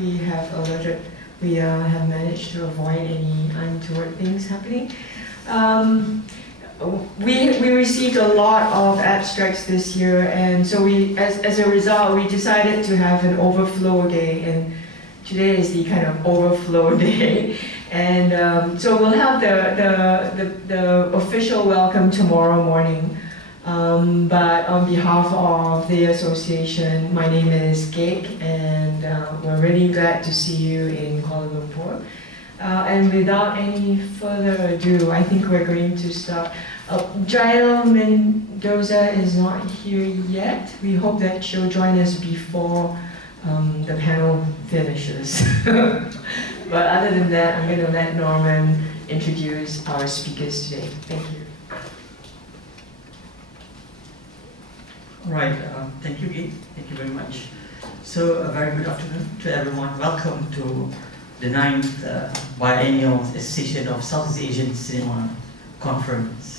we have alerted, we have managed to avoid any untoward things happening. We received a lot of abstracts this year, and so as a result, we decided to have an overflow day, and today is the kind of overflow day. And so we'll have the official welcome tomorrow morning. But on behalf of the association, my name is Gek, and we're really glad to see you in Kuala Lumpur. And without any further ado, I think we're going to start. Jael Mendoza is not here yet. We hope that she'll join us before the panel finishes. But other than that, I'm going to let Norman introduce our speakers today. Thank you. All right, thank you, Gek. Thank you very much. So, a very good afternoon to everyone. Welcome to the 9th biennial session of Southeast Asian Cinema Conference.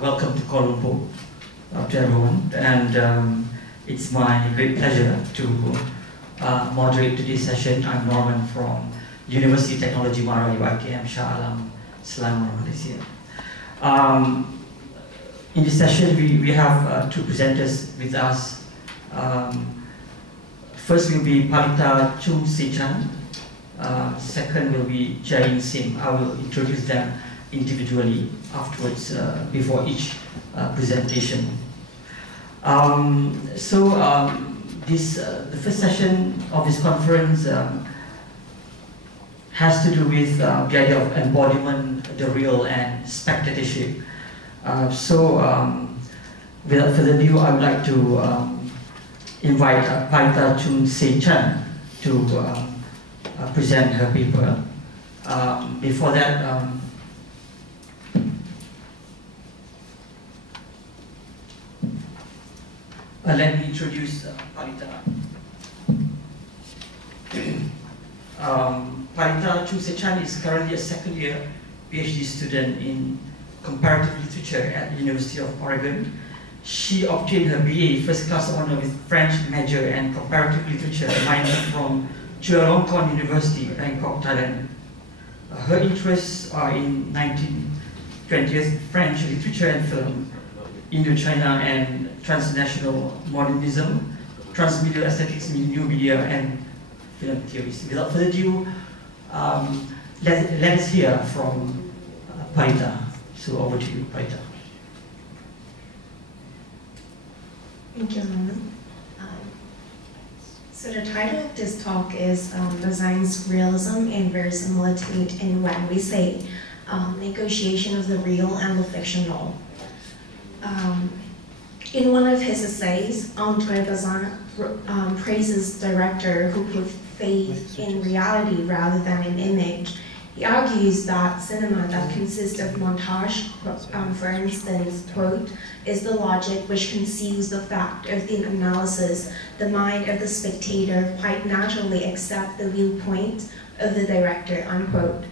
Welcome to Kuala Lumpur to everyone. And it's my great pleasure to moderate today's session. I'm Norman from University of Technology Mara UIKM Shah Alam, Selangor, Malaysia. In this session, we have two presenters with us. First will be Palita Chunsaengchan. Second will be Jiaying. I will introduce them individually afterwards before each presentation. The first session of this conference has to do with the idea of embodiment, the real, and spectatorship. Without further ado, I would like to invite Palita Chunsaengchan to present her paper. Before that, let me introduce Palita. Palita Chunsaengchan is currently a second-year PhD student in comparative literature at the University of Oregon. She obtained her BA first class honor with French major and comparative literature minor from Chulalongkorn University, Bangkok, Thailand. Her interests are in 1920th French literature and film, Indochina and transnational modernism, transmedia aesthetics, new media, and film theories. Without further ado, let us hear from Palita. So over to you, Palita. Thank you, Norman. So the title of this talk is Design's Realism and Verisimilitude in When We Say, Negotiation of the Real and the Fictional. In one of his essays, Andre Bazin praises director who put faith in reality rather than in image. He argues that cinema that consists of montage, for instance, quote, is the logic which conceals the fact of the analysis. The mind of the spectator quite naturally accepts the viewpoint of the director, unquote.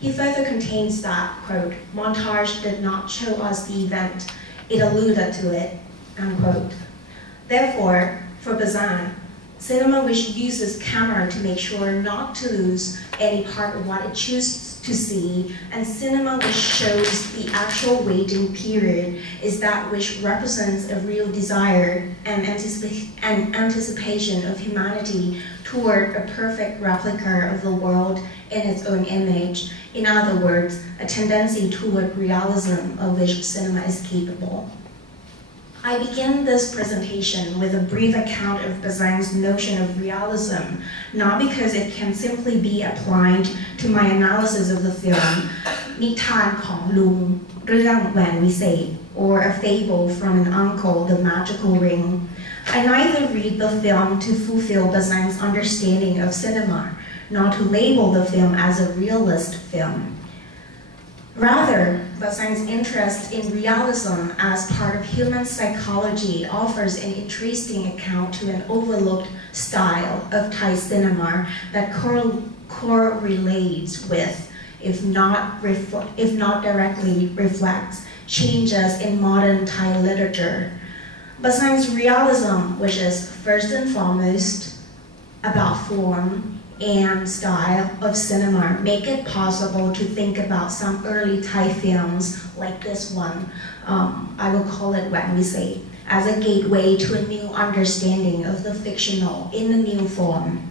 He further contains that, quote, montage did not show us the event, it alluded to it, unquote. Therefore, for Bazin, cinema which uses camera to make sure not to lose any part of what it chooses to see, and cinema which shows the actual waiting period is that which represents a real desire and anticipation of humanity toward a perfect replica of the world in its own image. In other words, a tendency toward realism of which cinema is capable. I begin this presentation with a brief account of Bazin's notion of realism, not because it can simply be applied to my analysis of the film, นิทานของลุง เรื่อง When We Say, or a fable from an uncle, The Magical Ring. I neither read the film to fulfill Bazin's understanding of cinema, nor to label the film as a realist film. Rather, Bazin's interest in realism as part of human psychology offers an interesting account to an overlooked style of Thai cinema that correlates with, if not directly reflects, changes in modern Thai literature. Bazin's realism, which is first and foremost about form and style of cinema make it possible to think about some early Thai films like this one, I will call it When We Say, as a gateway to a new understanding of the fictional in a new form.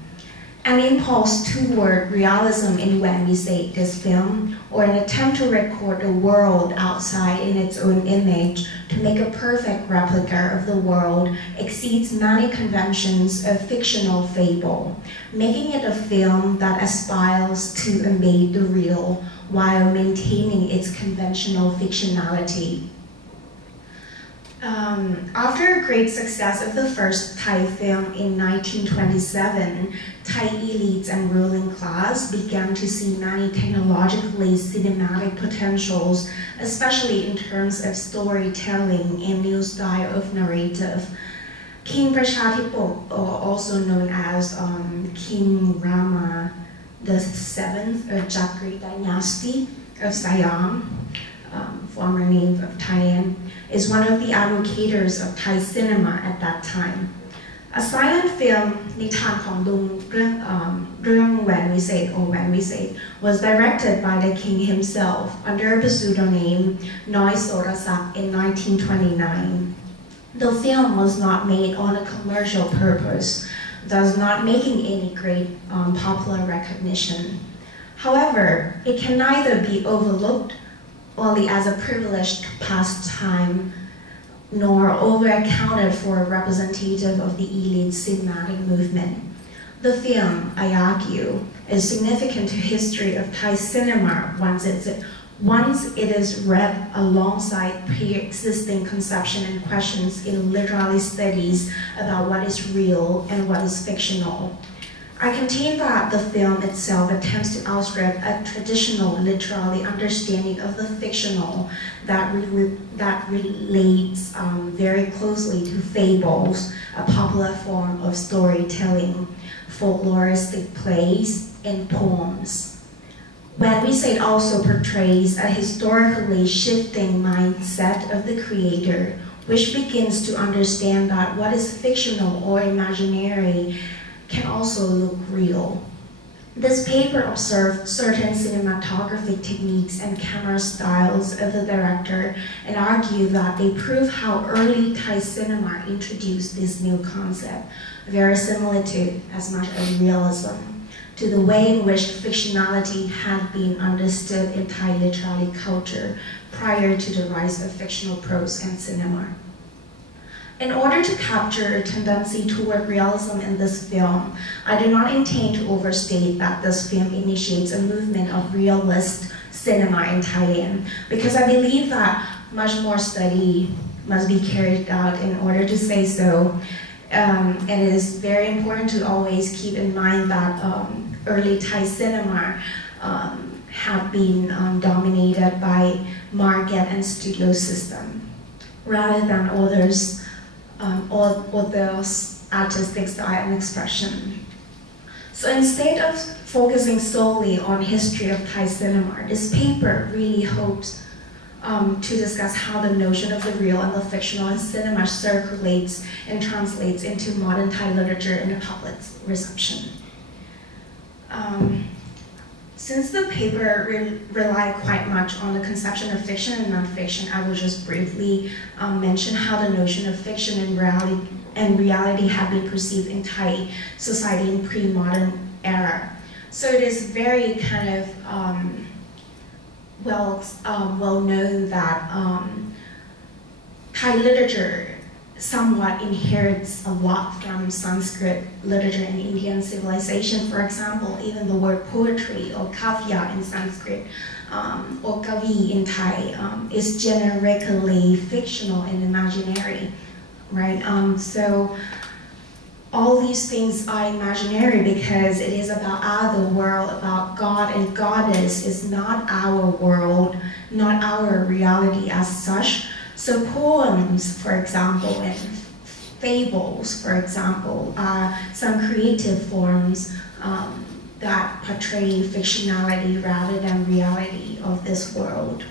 An impulse toward realism in When We Say, this film, or an attempt to record the world outside in its own image to make a perfect replica of the world, exceeds many conventions of fictional fable, making it a film that aspires to embed the real while maintaining its conventional fictionality. After a great success of the first Thai film in 1927, Thai elites and ruling class began to see many technologically cinematic potentials, especially in terms of storytelling and new style of narrative. King Prachatipo, also known as King Rama the Seventh of Chakri dynasty of Siam, former name of Thailand, is one of the advocates of Thai cinema at that time. A silent film, นิทานของลุง เรื่อง When We Say or When We Say was directed by the king himself under the pseudonym Noi Sorasak in 1929. The film was not made on a commercial purpose, thus not making any great popular recognition. However, it can neither be overlooked only as a privileged pastime, nor over-accounted for a representative of the elite cinematic movement. The film, I argue, is significant to history of Thai cinema once it is read alongside pre-existing conception and questions in literary studies about what is real and what is fictional. I contend that the film itself attempts to outstrip a traditional literary understanding of the fictional that relates very closely to fables, a popular form of storytelling, folkloristic plays, and poems. When We Say also portrays a historically shifting mindset of the creator, which begins to understand that what is fictional or imaginary can also look real. This paper observed certain cinematographic techniques and camera styles of the director and argued that they prove how early Thai cinema introduced this new concept, verisimilitude as much as realism, to the way in which fictionality had been understood in Thai literary culture prior to the rise of fictional prose and cinema. In order to capture a tendency toward realism in this film, I do not intend to overstate that this film initiates a movement of realist cinema in Thailand, because I believe that much more study must be carried out in order to say so. And it is very important to always keep in mind that early Thai cinema have been dominated by market and studio system, rather than others. Or those artistic style and expression. So instead of focusing solely on history of Thai cinema, this paper really hopes to discuss how the notion of the real and the fictional in cinema circulates and translates into modern Thai literature and the public's reception. Since the paper relied quite much on the conception of fiction and nonfiction, I will just briefly mention how the notion of fiction and reality have been perceived in Thai society in pre-modern era. So it is very kind of well known that Thai literature somewhat inherits a lot from Sanskrit literature in Indian civilization. For example, even the word poetry or kavya in Sanskrit or kavi in Thai is generically fictional and imaginary, right? So all these things are imaginary because it is about other world, about God and Goddess. Is not our world, not our reality as such. So poems, for example, and fables, for example, are some creative forms that portray fictionality rather than reality of this world.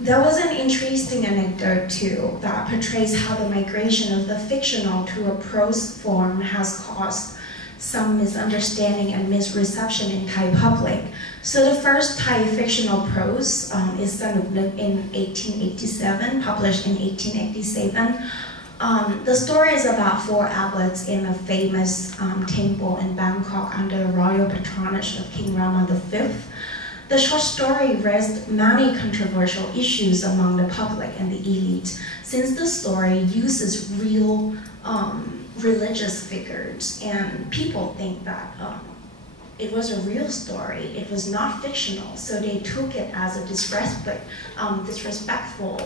There was an interesting anecdote too that portrays how the migration of the fictional to a prose form has caused some misunderstanding and misreception in Thai public. So the first Thai fictional prose is Sanuk in 1887, published in 1887. The story is about 4 abbats in a famous temple in Bangkok under royal patronage of King Rama V. The short story raised many controversial issues among the public and the elite, since the story uses real religious figures, and people think that it was a real story, it was not fictional, so they took it as a disrespectful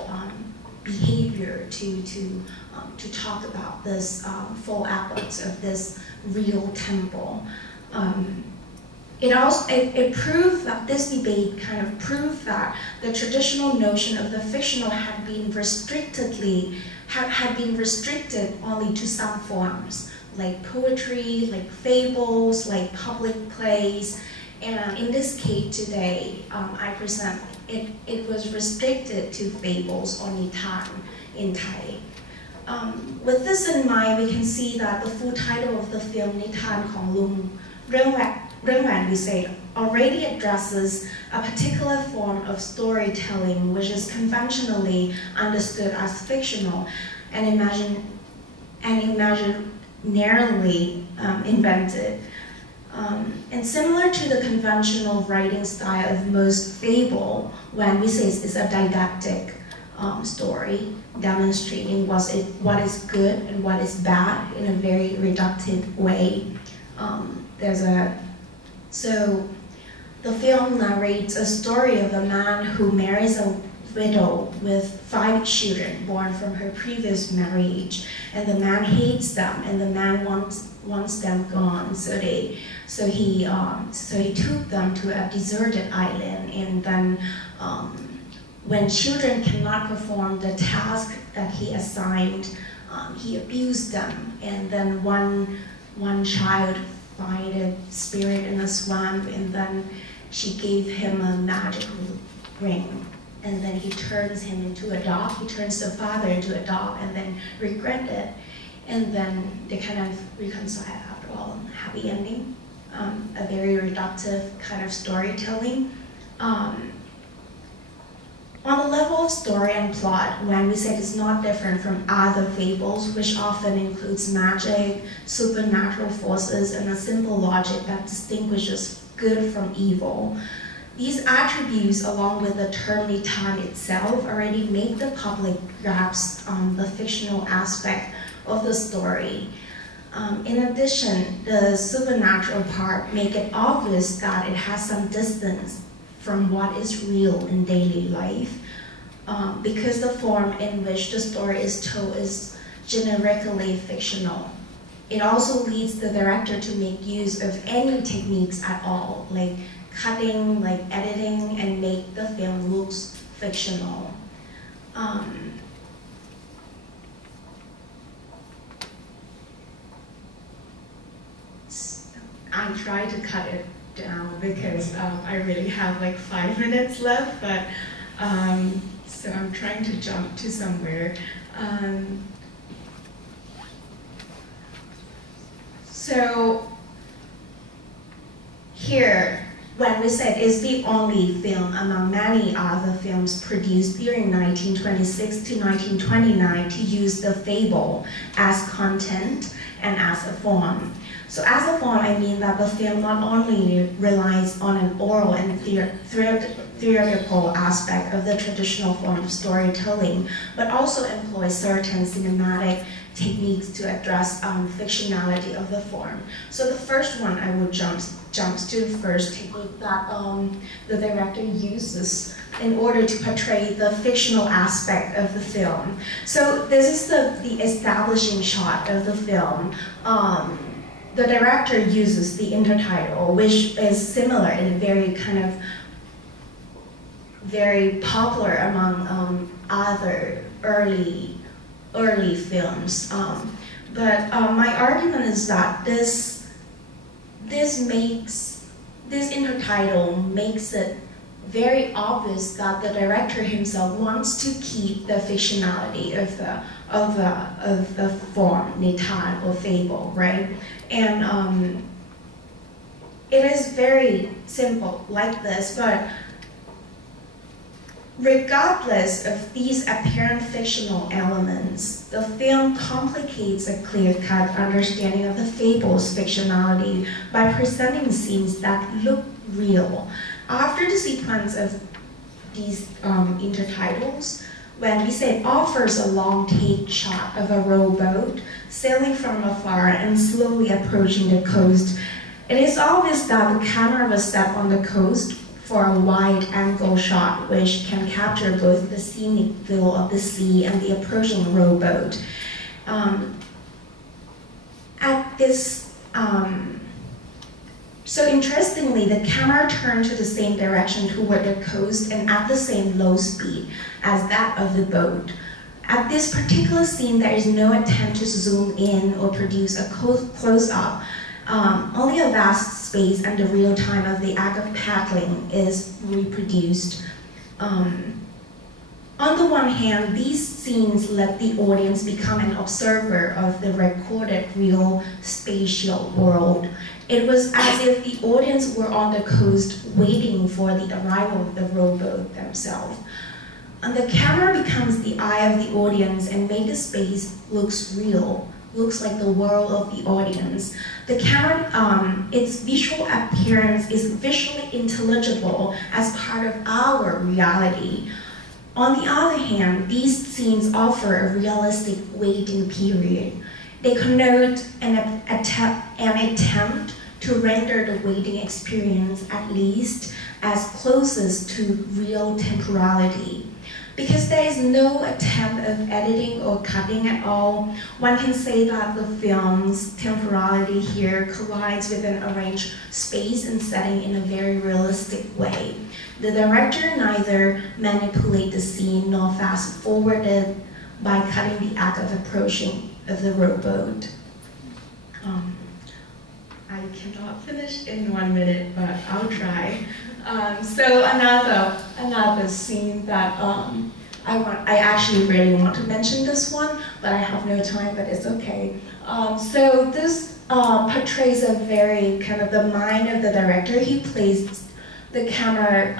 behavior to talk about this 4 abbats of this real temple. It proved that this debate kind of proved that the traditional notion of the fictional had been restricted only to some forms, like poetry, like fables, like public plays. And in this case today, I present it was restricted to fables or nitan in Thai. With this in mind, we can see that the full title of the film Nitan Khong Lung, Rungwan, we say, already addresses a particular form of storytelling which is conventionally understood as fictional and imaginarily invented. And similar to the conventional writing style of most fable, when we say it's a didactic story, demonstrating what is good and what is bad in a very reductive way. So the film narrates a story of a man who marries a widow with 5 children born from her previous marriage, and the man hates them, and the man wants them gone. So he took them to a deserted island, and then when children cannot perform the task that he assigned, he abused them, and then one child find a spirit in a swamp, and then she gave him a magical ring, and then he turns him into a dog. He turns the father into a dog, and then regret it, and then they kind of reconcile after all. Happy ending, a very reductive kind of storytelling. On the level of story and plot, when we say it's not different from other fables, which often includes magic, supernatural forces, and a simple logic that distinguishes good from evil, these attributes, along with the term nitan itself, already make the public grasp the fictional aspect of the story. In addition, the supernatural part make it obvious that it has some distance from what is real in daily life, because the form in which the story is told is generically fictional. It also leads the director to make use of any techniques at all, like cutting, like editing, and make the film looks fictional. I try to cut it down because I really have like 5 minutes left, but so I'm trying to jump to somewhere. So here, when we said it's the only film among many other films produced during 1926 to 1929 to use the fable as content and as a form. So as a form, I mean that the film not only relies on an oral and theoretical aspect of the traditional form of storytelling, but also employs certain cinematic techniques to address fictionality of the form. So the first one I would jump to the first technique that the director uses in order to portray the fictional aspect of the film. So this is the establishing shot of the film. The director uses the intertitle, which is similar and very popular among other early films. But my argument is that this intertitle makes it very obvious that the director himself wants to keep the fictionality of the form, nitan or fable, right? And it is very simple like this, but regardless of these apparent fictional elements, the film complicates a clear-cut understanding of the fable's fictionality by presenting scenes that look real. After the sequence of these intertitles, when we say offers a long take shot of a rowboat sailing from afar and slowly approaching the coast, it is obvious that the camera was set on the coast for a wide-angle shot which can capture both the scenic view of the sea and the approaching rowboat. So interestingly, the camera turned to the same direction toward the coast and at the same low speed as that of the boat. At this particular scene, there is no attempt to zoom in or produce a close-up. Only a vast space and the real time of the act of paddling is reproduced. On the one hand, these scenes let the audience become an observer of the recorded real spatial world. It was as if the audience were on the coast waiting for the arrival of the rowboat themselves. And the camera becomes the eye of the audience and makes the space looks real, looks like the world of the audience. The camera, its visual appearance is visually intelligible as part of our reality. On the other hand, these scenes offer a realistic waiting period. They connote an attempt to render the waiting experience at least as closest to real temporality. Because there is no attempt of editing or cutting at all, one can say that the film's temporality here collides with an arranged space and setting in a very realistic way. The director neither manipulates the scene nor fast forwarded by cutting the act of approaching of the rowboat. I cannot finish in 1 minute, but I'll try. So another scene that I actually really want to mention this one, but I have no time, but it's okay. So this portrays a very kind of the mind of the director. He plays the camera,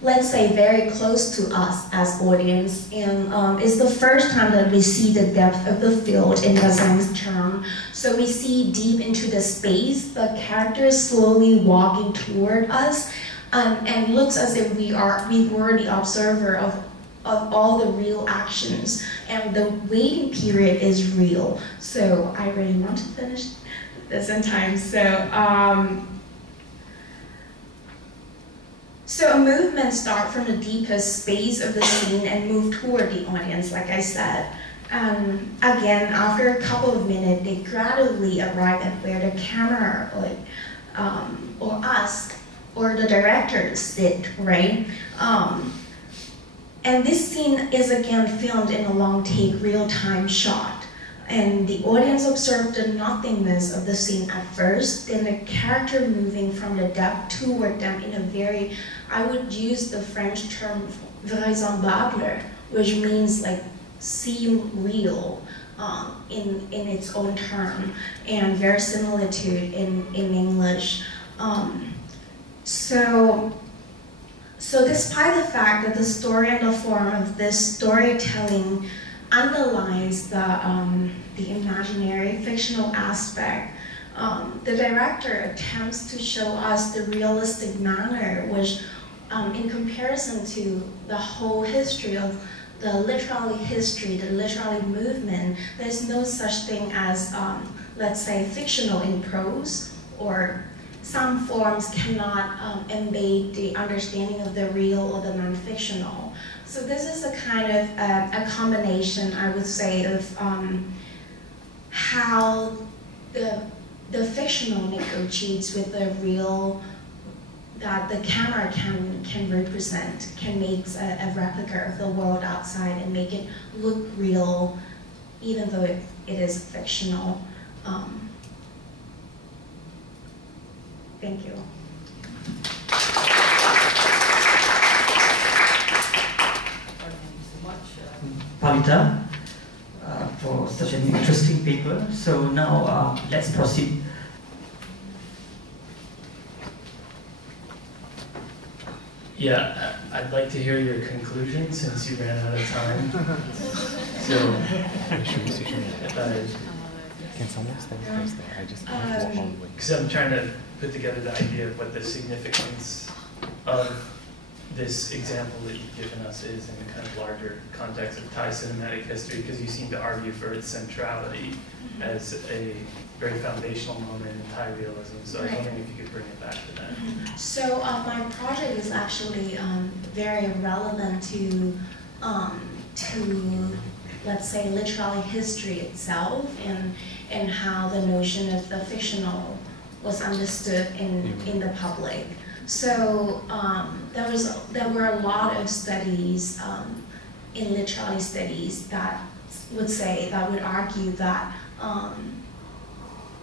let's say, very close to us as audience, and it's the first time that we see the depth of the field in Chunsaengchan. So we see deep into the space, the character slowly walking toward us, and looks as if we were the observer of all the real actions, and the waiting period is real. So I really want to finish this in time. So a movement starts from the deepest space of the scene and move toward the audience, like I said. Again, after a couple of minutes, they gradually arrive at where the camera or us or the director sit, right? And this scene is again filmed in a long take, real-time shot. And the audience observed the nothingness of the scene at first, then the character moving from the depth toward them in a very, I would use the French term vraisemblable, which means like seem real in its own term, and verisimilitude in English. So despite the fact that the story and the form of this storytelling underlines the imaginary fictional aspect, the director attempts to show us the realistic manner, which in comparison to the whole history of the literary movement, there's no such thing as, let's say, fictional in prose, or some forms cannot embed the understanding of the real or the non-fictional. So this is a kind of a combination, I would say, of how the fictional negotiates with the real that the camera can represent, can make a replica of the world outside and make it look real, even though it is fictional. Thank you. Palita for such an interesting paper. So now let's proceed. Yeah, I'd like to hear your conclusion since you ran out of time. So, can someone stand close there? I just have to walk all the way. because I'm trying to put together the idea of what the significance of this example that you've given us is in the kind of larger context of Thai cinematic history, because you seem to argue for its centrality as a very foundational moment in Thai realism. So I was wondering if you could bring it back to that. So my project is actually very relevant to let's say literary history itself, and how the notion of the fictional was understood in the public. So there were a lot of studies in literary studies that would argue that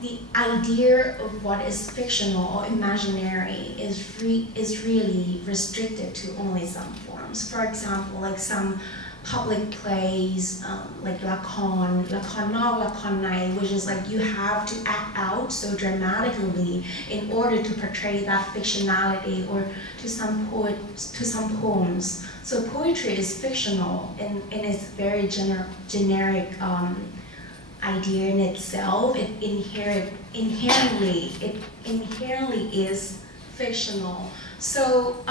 the idea of what is fictional or imaginary is really restricted to only some forms. For example, like some public plays, like lakon nok, lakon nai, which is like you have to act out so dramatically in order to portray that fictionality, or to some poems. So poetry is fictional in its very generic idea in itself. It inherently is fictional. So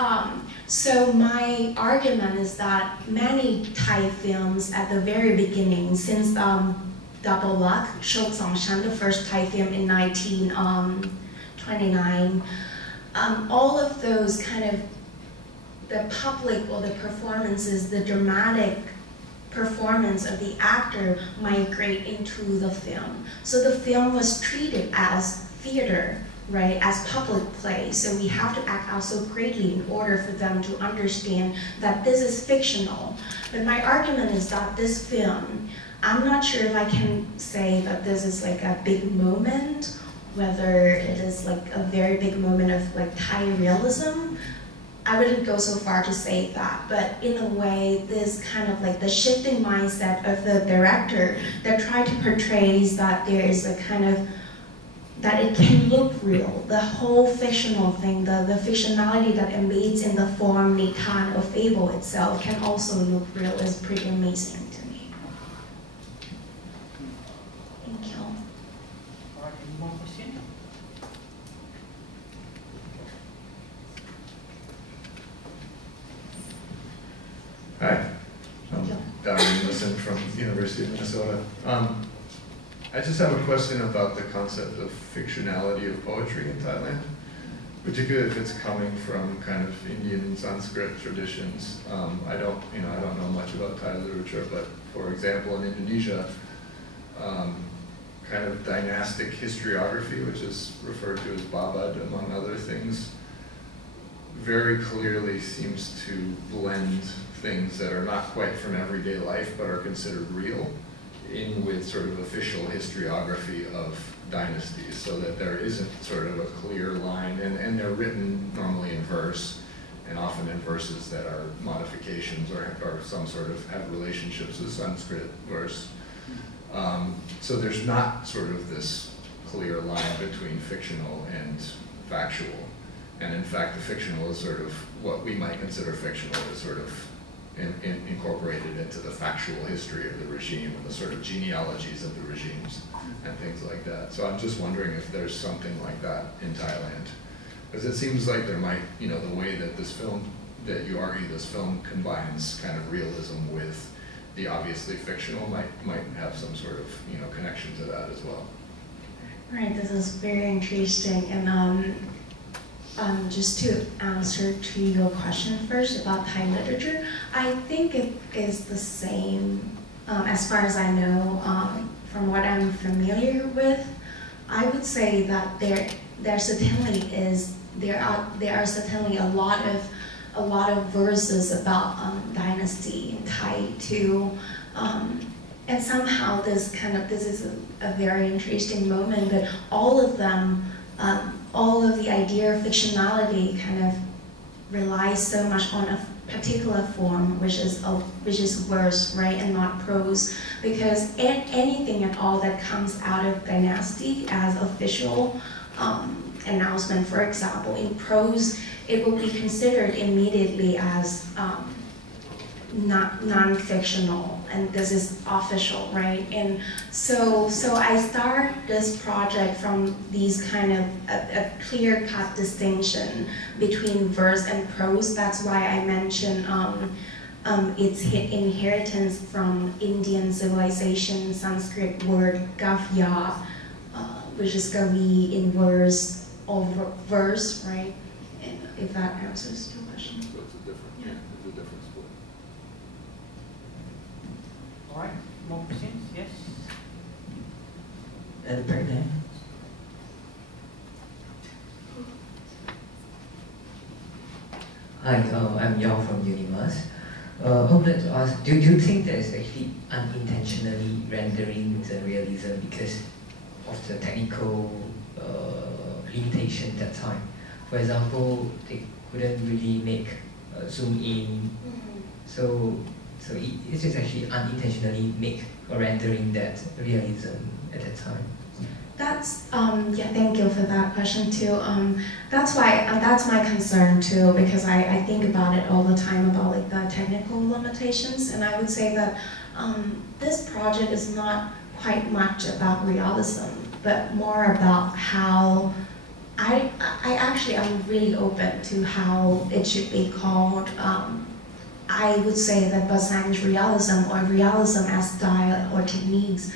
my argument is that many Thai films at the very beginning, since Double Luck, Chunsaengchan, the first Thai film in 1929, all of those kind of the public or the performances, the dramatic performance of the actor migrate into the film. So the film was treated as theater, right, as public play. So we have to act out so greatly in order for them to understand that this is fictional. But my argument is that this film, I'm not sure if I can say that this is like a big moment, whether it is like a very big moment of like Thai realism. I wouldn't go so far to say that, but in a way, this kind of like the shifting mindset of the director that tried to portray that there is a kind of, that it can look real. The whole fictional thing, the fictionality that embeds in the form nitan or fable itself can also look real is pretty amazing to me. Thank you. All right, any more questions? Hi, I'm Dr. Listen from the University of Minnesota. I just have a question about the concept of fictionality of poetry in Thailand, particularly if it's coming from kind of Indian Sanskrit traditions. I don't know much about Thai literature, but for example, in Indonesia, kind of dynastic historiography, which is referred to as babad, among other things, very clearly seems to blend things that are not quite from everyday life but are considered real in with sort of official historiography of dynasties, so that there isn't sort of a clear line, and they're written normally in verse, and often in verses that are modifications or some sort of have relationships with Sanskrit verse. So there's not sort of this clear line between fictional and factual. And in fact, the fictional is sort of what we might consider fictional is sort of incorporated into the factual history of the regime and the sort of genealogies of the regimes and things like that. So I'm just wondering if there's something like that in Thailand. Because it seems like there might, the way that this film, that you argue this film combines kind of realism with the obviously fictional might have some sort of, connection to that as well. Right, this is very interesting. And just to answer to your question first about Thai literature, I think it is the same, as far as I know, from what I'm familiar with. I would say that there certainly are certainly a lot of verses about dynasty in Thai too, and somehow this is a very interesting moment. But all of them. All of the idea of fictionality kind of relies so much on particular form, which is verse, right, and not prose, because anything at all that comes out of dynasty as official announcement, for example, in prose, it will be considered immediately as non-fictional, and this is official, right? And so I start this project from these kind of a clear-cut distinction between verse and prose. That's why I mentioned its inheritance from Indian civilization, Sanskrit word gavya, which is gavi in verse or verse, right? And if that answers your question. So it's a different split. All right, more questions? Yes? At the back there. Hi, I'm Yao from Universe. I would like to ask, do you think that it's actually unintentionally rendering the realism because of the technical limitation at that time? For example, they couldn't really make zoom in, so it's just actually unintentionally make or rendering that realism at that time. That's yeah. Thank you for that question too. That's why that's my concern too, because I think about it all the time about like the technical limitations, and I would say that this project is not quite much about realism, but more about how I actually am really open to how it should be called. I would say that Bassang's realism or realism as style or techniques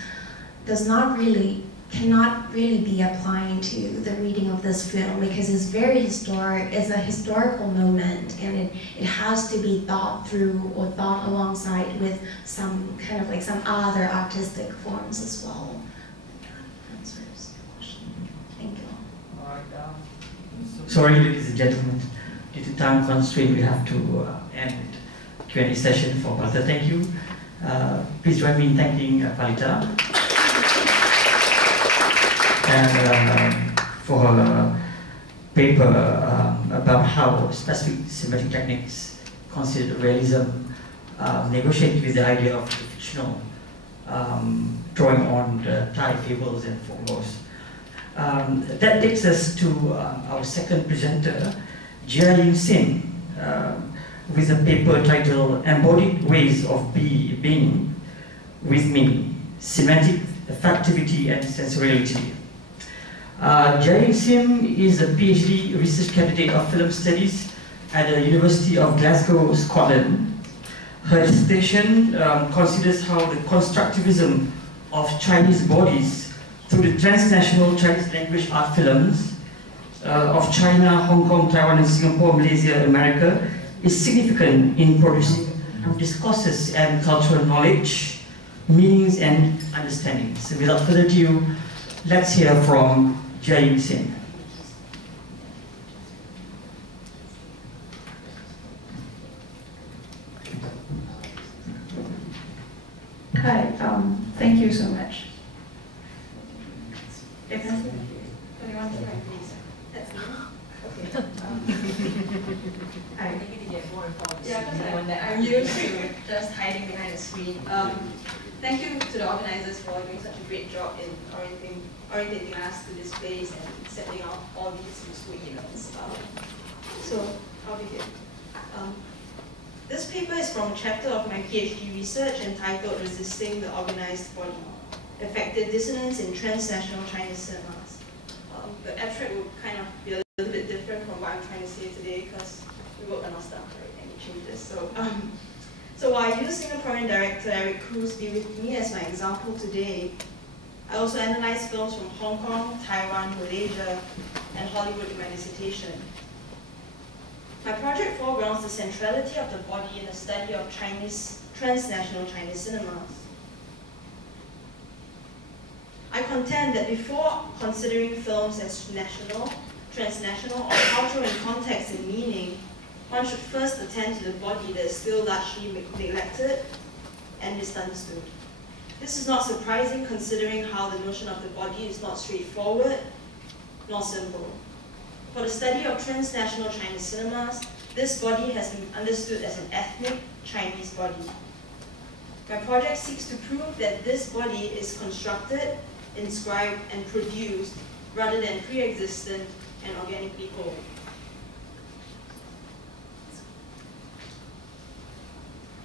cannot really be applying to the reading of this film, because it's very historic, it's a historical moment, and it has to be thought through or thought alongside with some kind of like some other artistic forms as well. That answers the question. Thank you. All right, Sorry, ladies and gentlemen, due to time constraint, we have to end Q&A session for Palita. Thank you. Please join me in thanking Palita and for her paper about how specific cinematic techniques considered realism negotiate with the idea of fictional, drawing on the Thai fables and folklores. That takes us to our second presenter, Jiaying, with a paper titled Embodied Ways of Being with Meaning, Semantic Affectivity and Sensoriality. Jiaying is a PhD research candidate of film studies at the University of Glasgow, Scotland. Her dissertation considers how the constructivism of Chinese bodies through the transnational Chinese language art films of China, Hong Kong, Taiwan, and Singapore, Malaysia, America is significant in producing discourses and cultural knowledge, meanings, and understandings. So without further ado, let's hear from Jiaying. Hi, thank you so much. Hi. Yeah, because I'm used to just hiding behind the screen. Thank you to the organizers for doing such a great job in orientating us to this place and setting out all these useful events. So I'll begin. This paper is from a chapter of my PhD research entitled Resisting the Organized Body, Affective Dissonance in Transnational Chinese Cinemas. The abstract will kind of be a little bit different from what I'm trying to say today because we work on our stuff, right, and we change this. So while I use Singaporean director Eric Cruz be with me as my example today, I also analyze films from Hong Kong, Taiwan, Malaysia, and Hollywood in my dissertation. My project foregrounds the centrality of the body in the study of transnational Chinese cinemas. I contend that before considering films as national, transnational, or cultural in context and meaning, one should first attend to the body that is still largely neglected and misunderstood. This is not surprising considering how the notion of the body is not straightforward nor simple. For the study of transnational Chinese cinemas, this body has been understood as an ethnic Chinese body. My project seeks to prove that this body is constructed, inscribed, and produced rather than pre-existent and organically whole.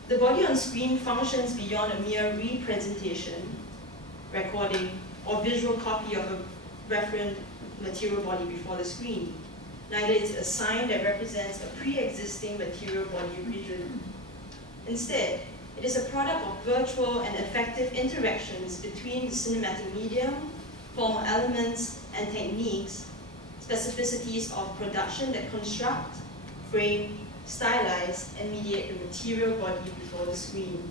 The body on screen functions beyond a mere representation, recording, or visual copy of a referent material body before the screen. Neither is it a sign that represents a pre-existing material body region. Instead, it is a product of virtual and effective interactions between the cinematic medium, formal elements and techniques, specificities of production that construct, frame, stylize, and mediate the material body before the screen.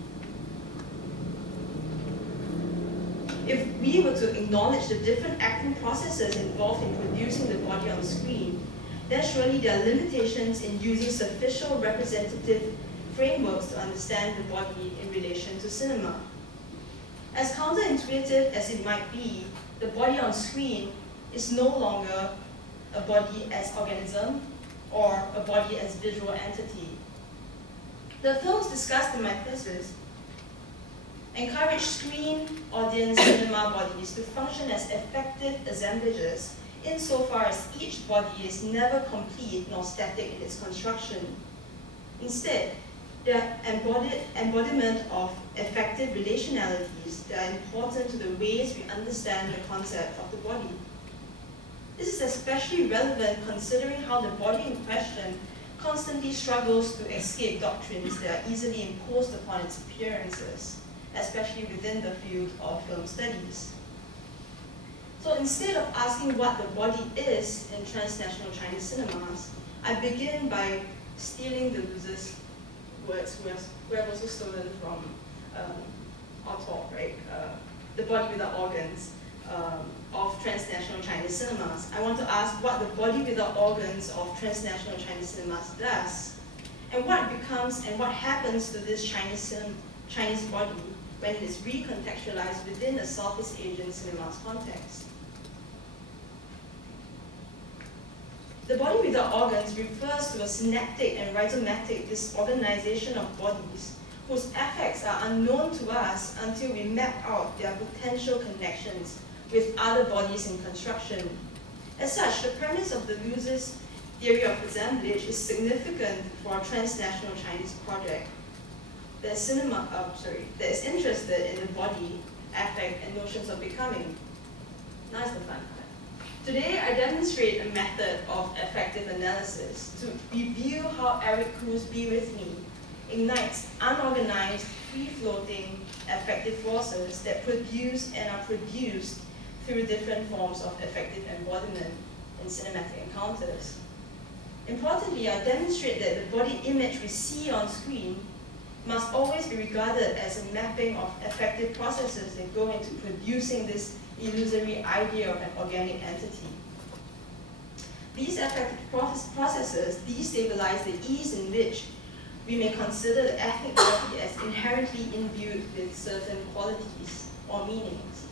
If we were to acknowledge the different acting processes involved in producing the body on screen, then surely there are limitations in using sufficient representative frameworks to understand the body in relation to cinema. As counterintuitive as it might be, the body on screen is no longer a body as organism or a body as visual entity. The films discussed in my thesis encourage screen, audience, cinema bodies to function as effective assemblages insofar as each body is never complete nor static in its construction. Instead, they are embodiment of effective relationalities that are important to the ways we understand the concept of the body. This is especially relevant considering how the body in question constantly struggles to escape doctrines that are easily imposed upon its appearances, especially within the field of film studies. So instead of asking what the body is in transnational Chinese cinemas, I begin by stealing the losers' words who have also stolen from our talk, right? The body without organs of transnational Chinese cinemas. I want to ask what the body without organs of transnational Chinese cinemas does, and what becomes and what happens to this Chinese body when it is recontextualized within a Southeast Asian cinema's context. The body without organs refers to a synaptic and rhizomatic disorganization of bodies whose effects are unknown to us until we map out their potential connections with other bodies in construction. As such, the premise of the Luce's theory of assemblage is significant for a transnational Chinese project that is interested in the body, affect, and notions of becoming. Now is the fun part. Today, I demonstrate a method of effective analysis to review how Eric Kru's Be With Me ignites unorganized, free-floating affective forces that produce and are produced through different forms of effective embodiment in cinematic encounters. Importantly, I demonstrate that the body image we see on screen must always be regarded as a mapping of effective processes that go into producing this illusory idea of an organic entity. These effective processes destabilize the ease in which we may consider the ethnic body as inherently imbued with certain qualities or meanings.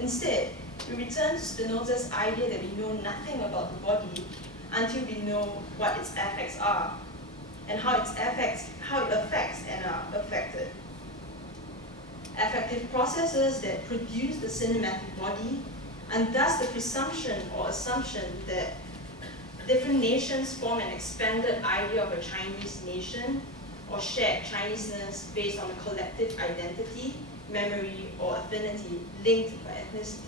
Instead, we return to Spinoza's idea that we know nothing about the body until we know what its effects are and how it affects and are affected. Affective processes that produce the cinematic body, and thus the presumption or assumption that different nations form an expanded idea of a Chinese nation or shared Chineseness based on a collective identity, memory, or affinity linked by ethnicity.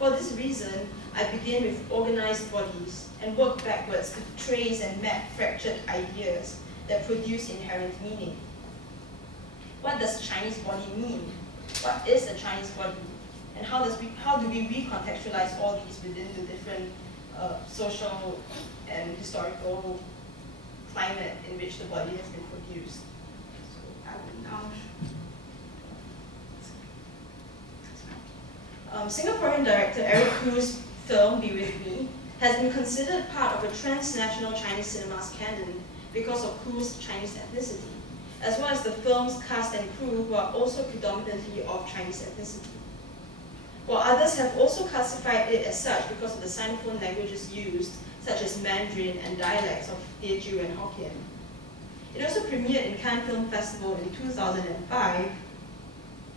For this reason, I begin with organized bodies and work backwards to trace and map fractured ideas that produce inherent meaning. What does a Chinese body mean? What is a Chinese body? And how do we recontextualize all these within the different social and historical climate in which the body has been produced? So I will now Singaporean director Eric Kru's film Be With Me has been considered part of a transnational Chinese cinema's canon because of Kru's Chinese ethnicity, as well as the film's cast and crew who are also predominantly of Chinese ethnicity. While others have also classified it as such because of the Sinophone languages used, such as Mandarin and dialects of Teochew and Hokkien. It also premiered in Cannes Film Festival in 2005,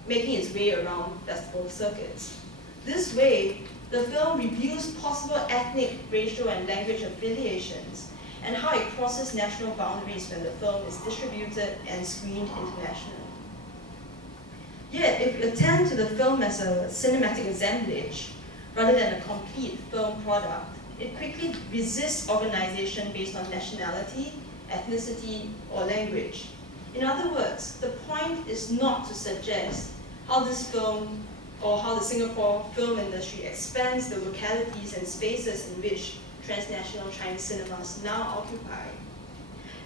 making its way around festival circuits. This way, the film reviews possible ethnic, racial, and language affiliations, and how it crosses national boundaries when the film is distributed and screened internationally. Yet, if you attend to the film as a cinematic assemblage, rather than a complete film product, it quickly resists organization based on nationality, ethnicity, or language. In other words, the point is not to suggest how this film or how the Singapore film industry expands the localities and spaces in which transnational Chinese cinemas now occupy.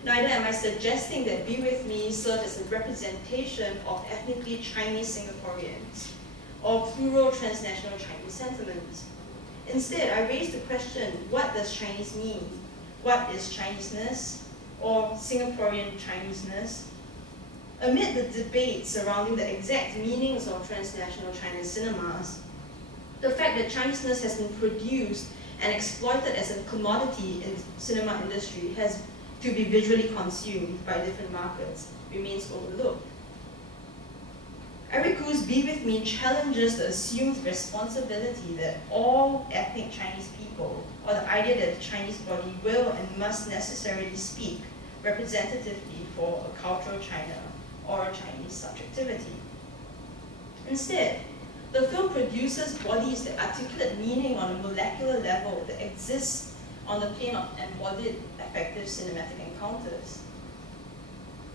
Neither am I suggesting that Be With Me serve as a representation of ethnically Chinese Singaporeans or plural transnational Chinese sentiments. Instead, I raise the question, what does Chinese mean? What is Chineseness or Singaporean Chineseness? Amid the debate surrounding the exact meanings of transnational Chinese cinemas, the fact that Chineseness has been produced and exploited as a commodity in the cinema industry has to be visually consumed by different markets remains overlooked. Eric Khoo's Be With Me challenges the assumed responsibility that all ethnic Chinese people, or the idea that the Chinese body will and must necessarily speak representatively for a cultural China or a Chinese subjectivity. Instead, the film produces bodies that articulate meaning on a molecular level that exists on the plane of embodied affective cinematic encounters.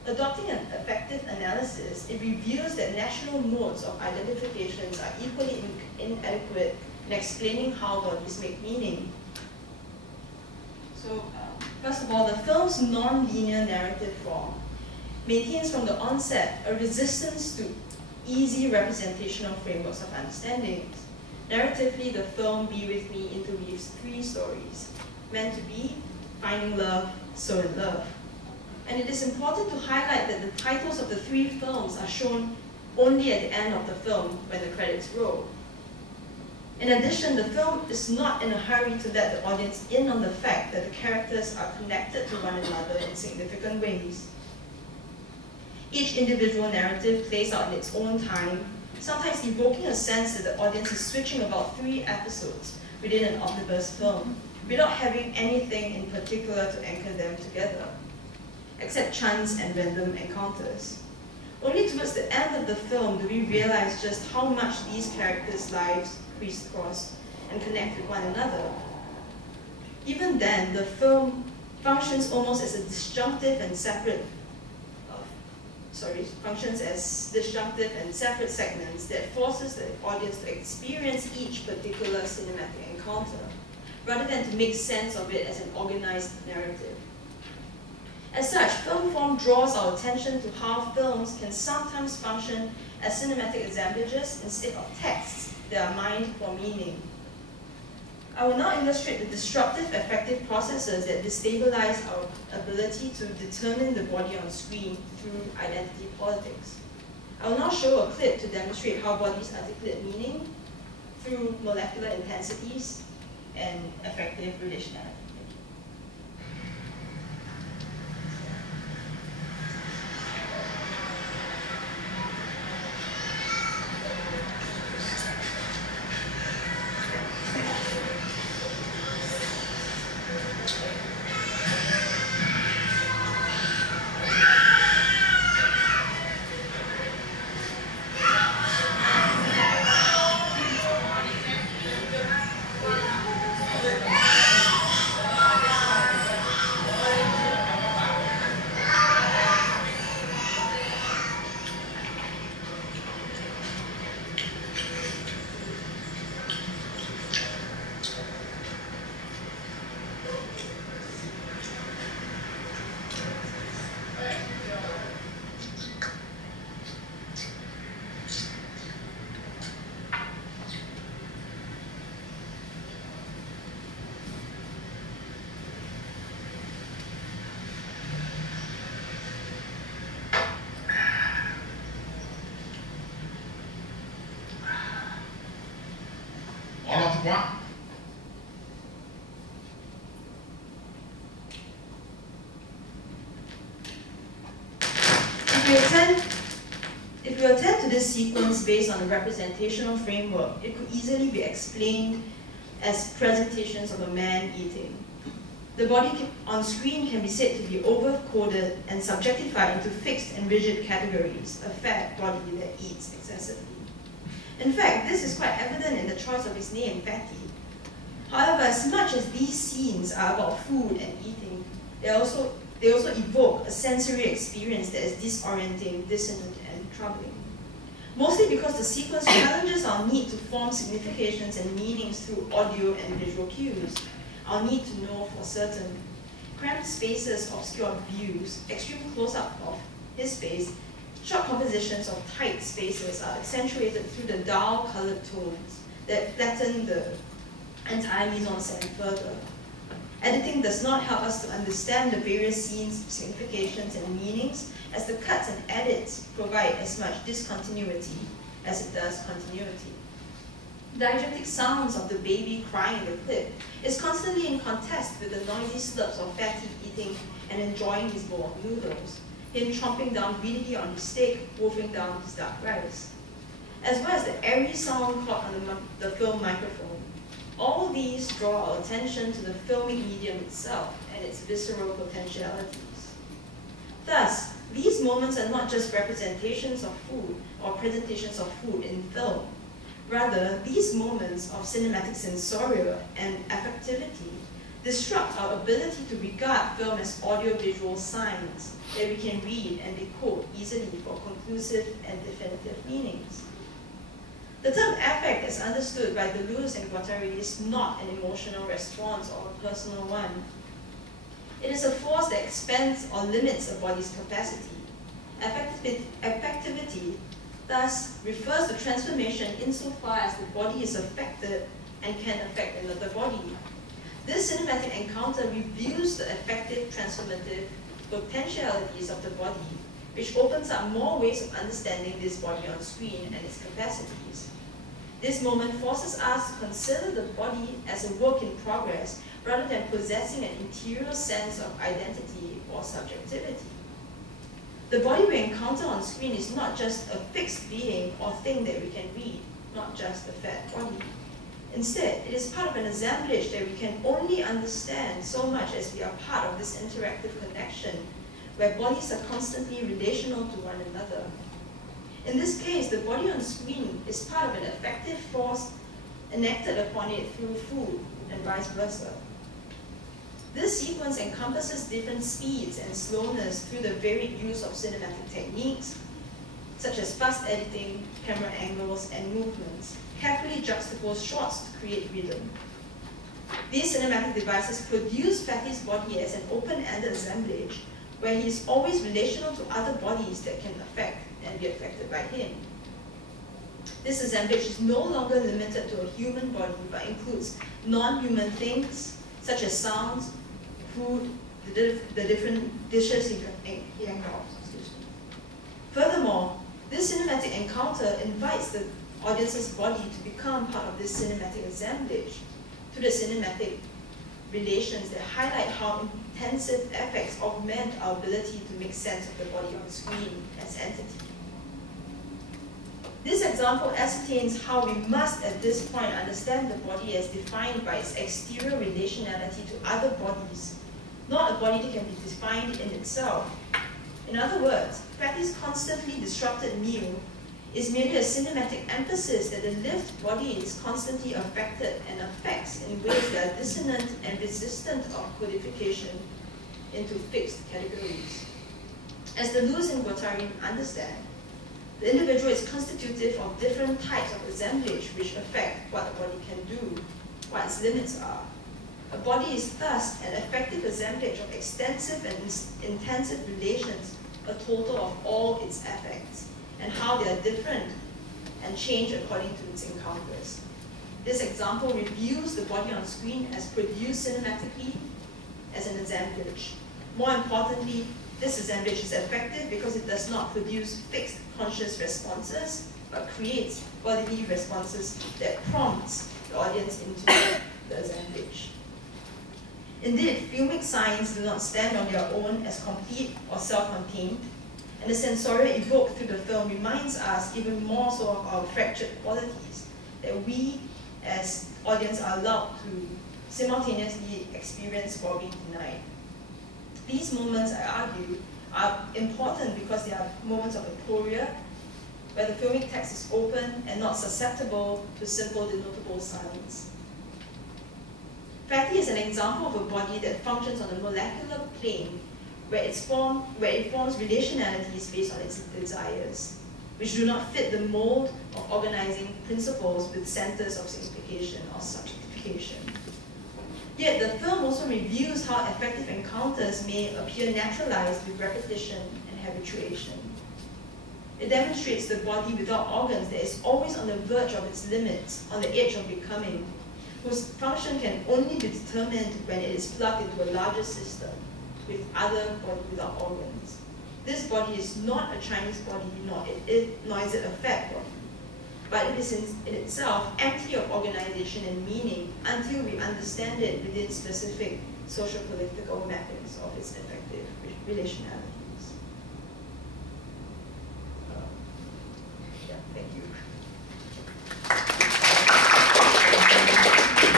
Adopting an affective analysis, it reveals that national modes of identifications are equally inadequate in explaining how bodies make meaning. So, first of all, the film's non-linear narrative form maintains from the onset a resistance to easy representational frameworks of understanding. Narratively, the film Be With Me interweaves three stories: Meant to Be, Finding Love, So in Love. And it is important to highlight that the titles of the three films are shown only at the end of the film when the credits roll. In addition, the film is not in a hurry to let the audience in on the fact that the characters are connected to one another in significant ways. Each individual narrative plays out in its own time, sometimes evoking a sense that the audience is switching about 3 episodes within an omnibus film, without having anything in particular to anchor them together, except chance and random encounters. Only towards the end of the film do we realize just how much these characters' lives crisscross and connect with one another. Even then, the film functions almost as a disjunctive and separate segments that forces the audience to experience each particular cinematic encounter, rather than to make sense of it as an organized narrative. As such, film form draws our attention to how films can sometimes function as cinematic assemblages instead of texts that are mined for meaning. I will now illustrate the disruptive affective processes that destabilize our ability to determine the body on screen through identity politics. I will now show a clip to demonstrate how bodies articulate meaning through molecular intensities and affective relationality. If we attend to this sequence based on a representational framework, it could easily be explained as presentations of a man eating. The body on screen can be said to be over-coded and subjectified into fixed and rigid categories, a fat body that eats excessively. In fact, this is quite evident in the choice of his name, Fatty. However, as much as these scenes are about food and eating, they also evoke a sensory experience that is disorienting, dissonant, and troubling. Mostly because the sequence challenges our need to form significations and meanings through audio and visual cues, our need to know for certain. Cramped spaces obscure views, extreme close-up of his face, short compositions of tight spaces are accentuated through the dull-colored tones that flatten the entire mise-en-scène further. Editing does not help us to understand the various scenes, significations, and meanings, as the cuts and edits provide as much discontinuity as it does continuity. The diegetic sounds of the baby crying in the clip is constantly in contest with the noisy slurps of Fatty eating and enjoying his bowl of noodles, him chomping down greedily on his steak, wolfing down his dark rice, as well as the airy sound caught on the film microphone. All these draw our attention to the filmic medium itself and its visceral potentialities. Thus, these moments are not just representations of food or presentations of food in film. Rather, these moments of cinematic sensorial and affectivity disrupt our ability to regard film as audiovisual signs that we can read and decode easily for conclusive and definitive meanings. The term affect, as understood by Deleuze and Guattari, is not an emotional response or a personal one. It is a force that expands or limits a body's capacity. Affectivity thus refers to transformation insofar as the body is affected and can affect another body. This cinematic encounter reveals the affective, transformative potentialities of the body, which opens up more ways of understanding this body on screen and its capacities. This moment forces us to consider the body as a work in progress rather than possessing an interior sense of identity or subjectivity. The body we encounter on screen is not just a fixed being or thing that we can read, not just a fat body. Instead, it is part of an assemblage that we can only understand so much as we are part of this interactive connection, where bodies are constantly relational to one another. In this case, the body on screen is part of an affective force enacted upon it through food, and vice versa. This sequence encompasses different speeds and slowness through the varied use of cinematic techniques, such as fast editing, camera angles, and movements, carefully juxtapose shots to create rhythm. These cinematic devices produce Fatty's body as an open-ended assemblage, where he is always relational to other bodies that can affect and be affected by him. This assemblage is no longer limited to a human body, but includes non-human things, such as sounds, food, the different dishes he encounters. Furthermore, this cinematic encounter invites the audience's body to become part of this cinematic assemblage through the cinematic relations that highlight how intensive effects augment our ability to make sense of the body on screen as entity. This example ascertains how we must at this point understand the body as defined by its exterior relationality to other bodies, not a body that can be defined in itself. In other words, Fatty's constantly disrupted meal is merely a cinematic emphasis that the lived body is constantly affected and affects in ways that are dissonant and resistant of codification into fixed categories. As Deleuze and Guattari understand, the individual is constitutive of different types of assemblage which affect what a body can do, what its limits are. A body is thus an effective assemblage of extensive and intensive relations, a total of all its affects, and how they are different and change according to its encounters. This example reviews the body on screen as produced cinematically as an assemblage. More importantly, this assemblage is effective because it does not produce fixed conscious responses, but creates bodily responses that prompts the audience into the assemblage. Indeed, filmic signs do not stand on their own as complete or self-contained, And the sensorial evoked through the film reminds us even more so of our fractured qualities, that we as audience are allowed to simultaneously experience while being denied. These moments, I argue, are important because they are moments of aporia, where the filmic text is open and not susceptible to simple denotable signs. Fatty is an example of a body that functions on a molecular plane where it forms relationalities based on its desires, which do not fit the mold of organizing principles with centers of signification or subjectification. Yet the film also reveals how affective encounters may appear naturalized with repetition and habituation. It demonstrates the body without organs that is always on the verge of its limits, on the edge of becoming, whose function can only be determined when it is plugged into a larger system with other body without organs. This body is not a Chinese body, nor is it a fat body, but it is in itself empty of organization and meaning until we understand it within specific socio-political mappings of its effective relationalities. Yeah, thank you.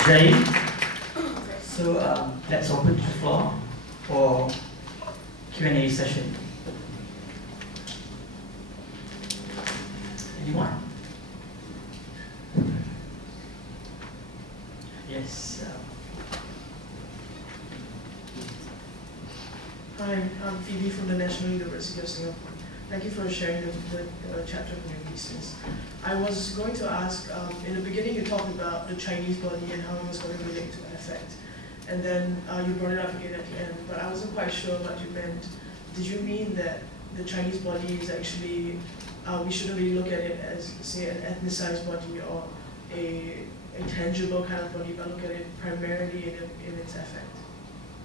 Jiaying. So let's open the floor for Q&A session. Anyone? Yes. Hi, I'm Phoebe from the National University of Singapore. Thank you for sharing the chapter from your thesis. I was going to ask, in the beginning you talked about the Chinese body and how it was going to relate to affect. And then you brought it up again at the end, but I wasn't quite sure what you meant. Did you mean that the Chinese body is actually, we shouldn't really look at it as, say, an ethnicized body or a tangible kind of body, but look at it primarily in its affect?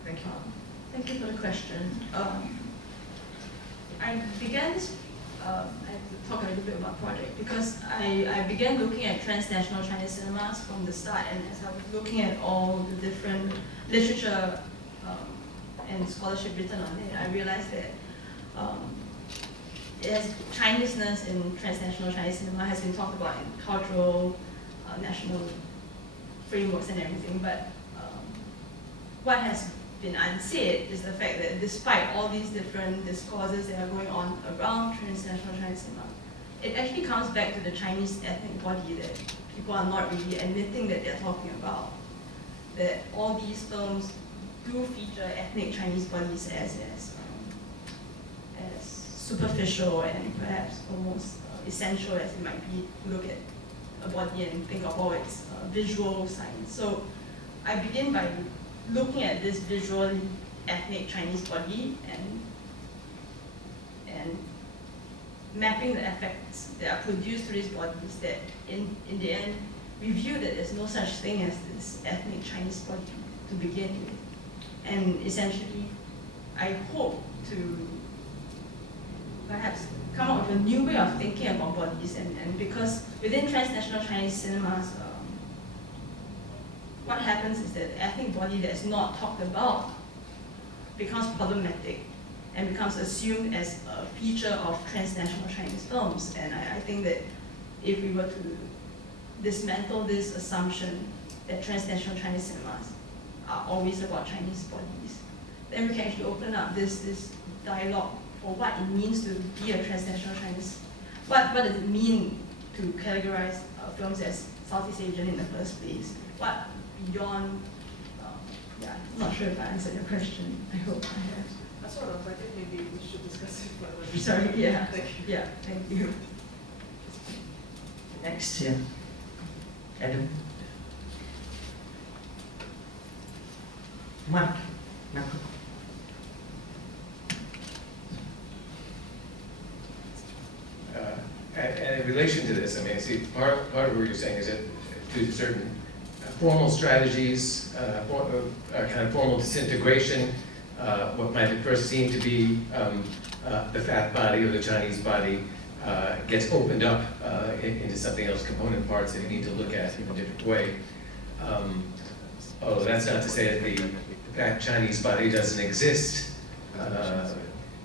Thank you. Thank you for the question. I began this, I have to talk a little bit about project because I began looking at transnational Chinese cinemas from the start, and as I was looking at all the different literature and scholarship written on it, I realized that Chineseness in transnational Chinese cinema has been talked about in cultural, national frameworks and everything, but what has been unsaid is the fact that despite all these different discourses that are going on around transnational Chinese cinema, it actually comes back to the Chinese ethnic body that people are not really admitting that they're talking about. That all these films do feature ethnic Chinese bodies as superficial and perhaps almost essential as it might be to look at a body and think of all its visual signs. So I begin by looking at this visual ethnic Chinese body and mapping the effects that are produced through these bodies that in the end review that there's no such thing as this ethnic Chinese body to begin with. And essentially, I hope to perhaps come up with a new way of thinking about bodies, and because within transnational Chinese cinemas, what happens is that the ethnic body that is not talked about becomes problematic and becomes assumed as a feature of transnational Chinese films. And I think that if we were to dismantle this assumption that transnational Chinese cinemas are always about Chinese bodies, then we can actually open up this dialogue for what it means to be a transnational Chinese. What does it mean to categorize films as Southeast Asian in the first place? What beyond, yeah, I'm not sure if I answered your question. I hope I have. Sort of, I think maybe we should discuss it further. Sorry, yeah. Thank you. Yeah, thank you. Next, yeah. Adam. Mark. And in relation to this, I mean, I see part of what you're saying is that to certain formal strategies, kind of formal disintegration, what might at first seem to be the fat body or the Chinese body gets opened up into something else, component parts that you need to look at in a different way. Although that's not to say that the fat Chinese body doesn't exist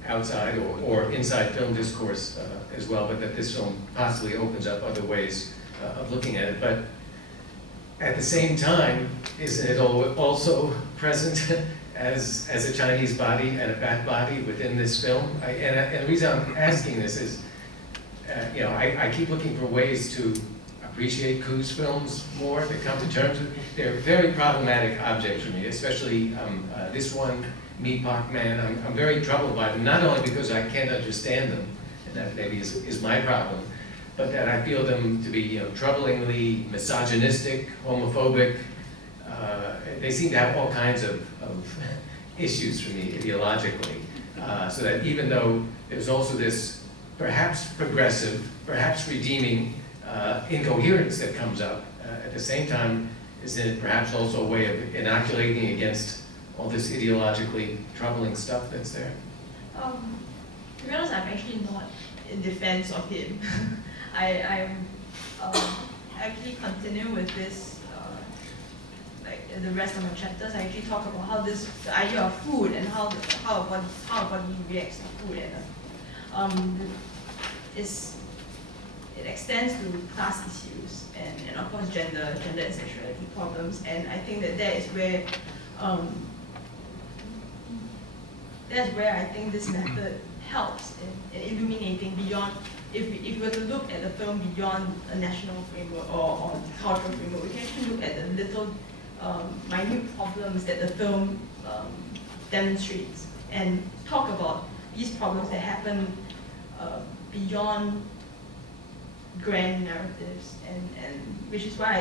outside or inside film discourse as well, but that this film possibly opens up other ways of looking at it. But at the same time, isn't it also present as a Chinese body and a fat body within this film? And the reason I'm asking this is, you know, I keep looking for ways to appreciate Ku's films more, to come to terms with. They're very problematic objects for me, especially this one, Me Pak Man. I'm very troubled by them, not only because I can't understand them, and that maybe is my problem, but that I feel them to be, you know, troublingly misogynistic, homophobic. They seem to have all kinds of issues for me ideologically. So that even though there's also this perhaps progressive, perhaps redeeming incoherence that comes up, at the same time, isn't it perhaps also a way of inoculating against all this ideologically troubling stuff that's there? To be honest, I'm actually not in defense of him. I actually continue with this, like in the rest of my chapters. I actually talk about how the idea of food and how a body reacts to food, and it extends to class issues and of course gender and sexuality problems. And I think that is where I think this method helps in illuminating beyond. If we were to look at the film beyond a national framework or cultural framework, we can actually look at the little minute problems that the film demonstrates and talk about these problems that happen beyond grand narratives, and which is why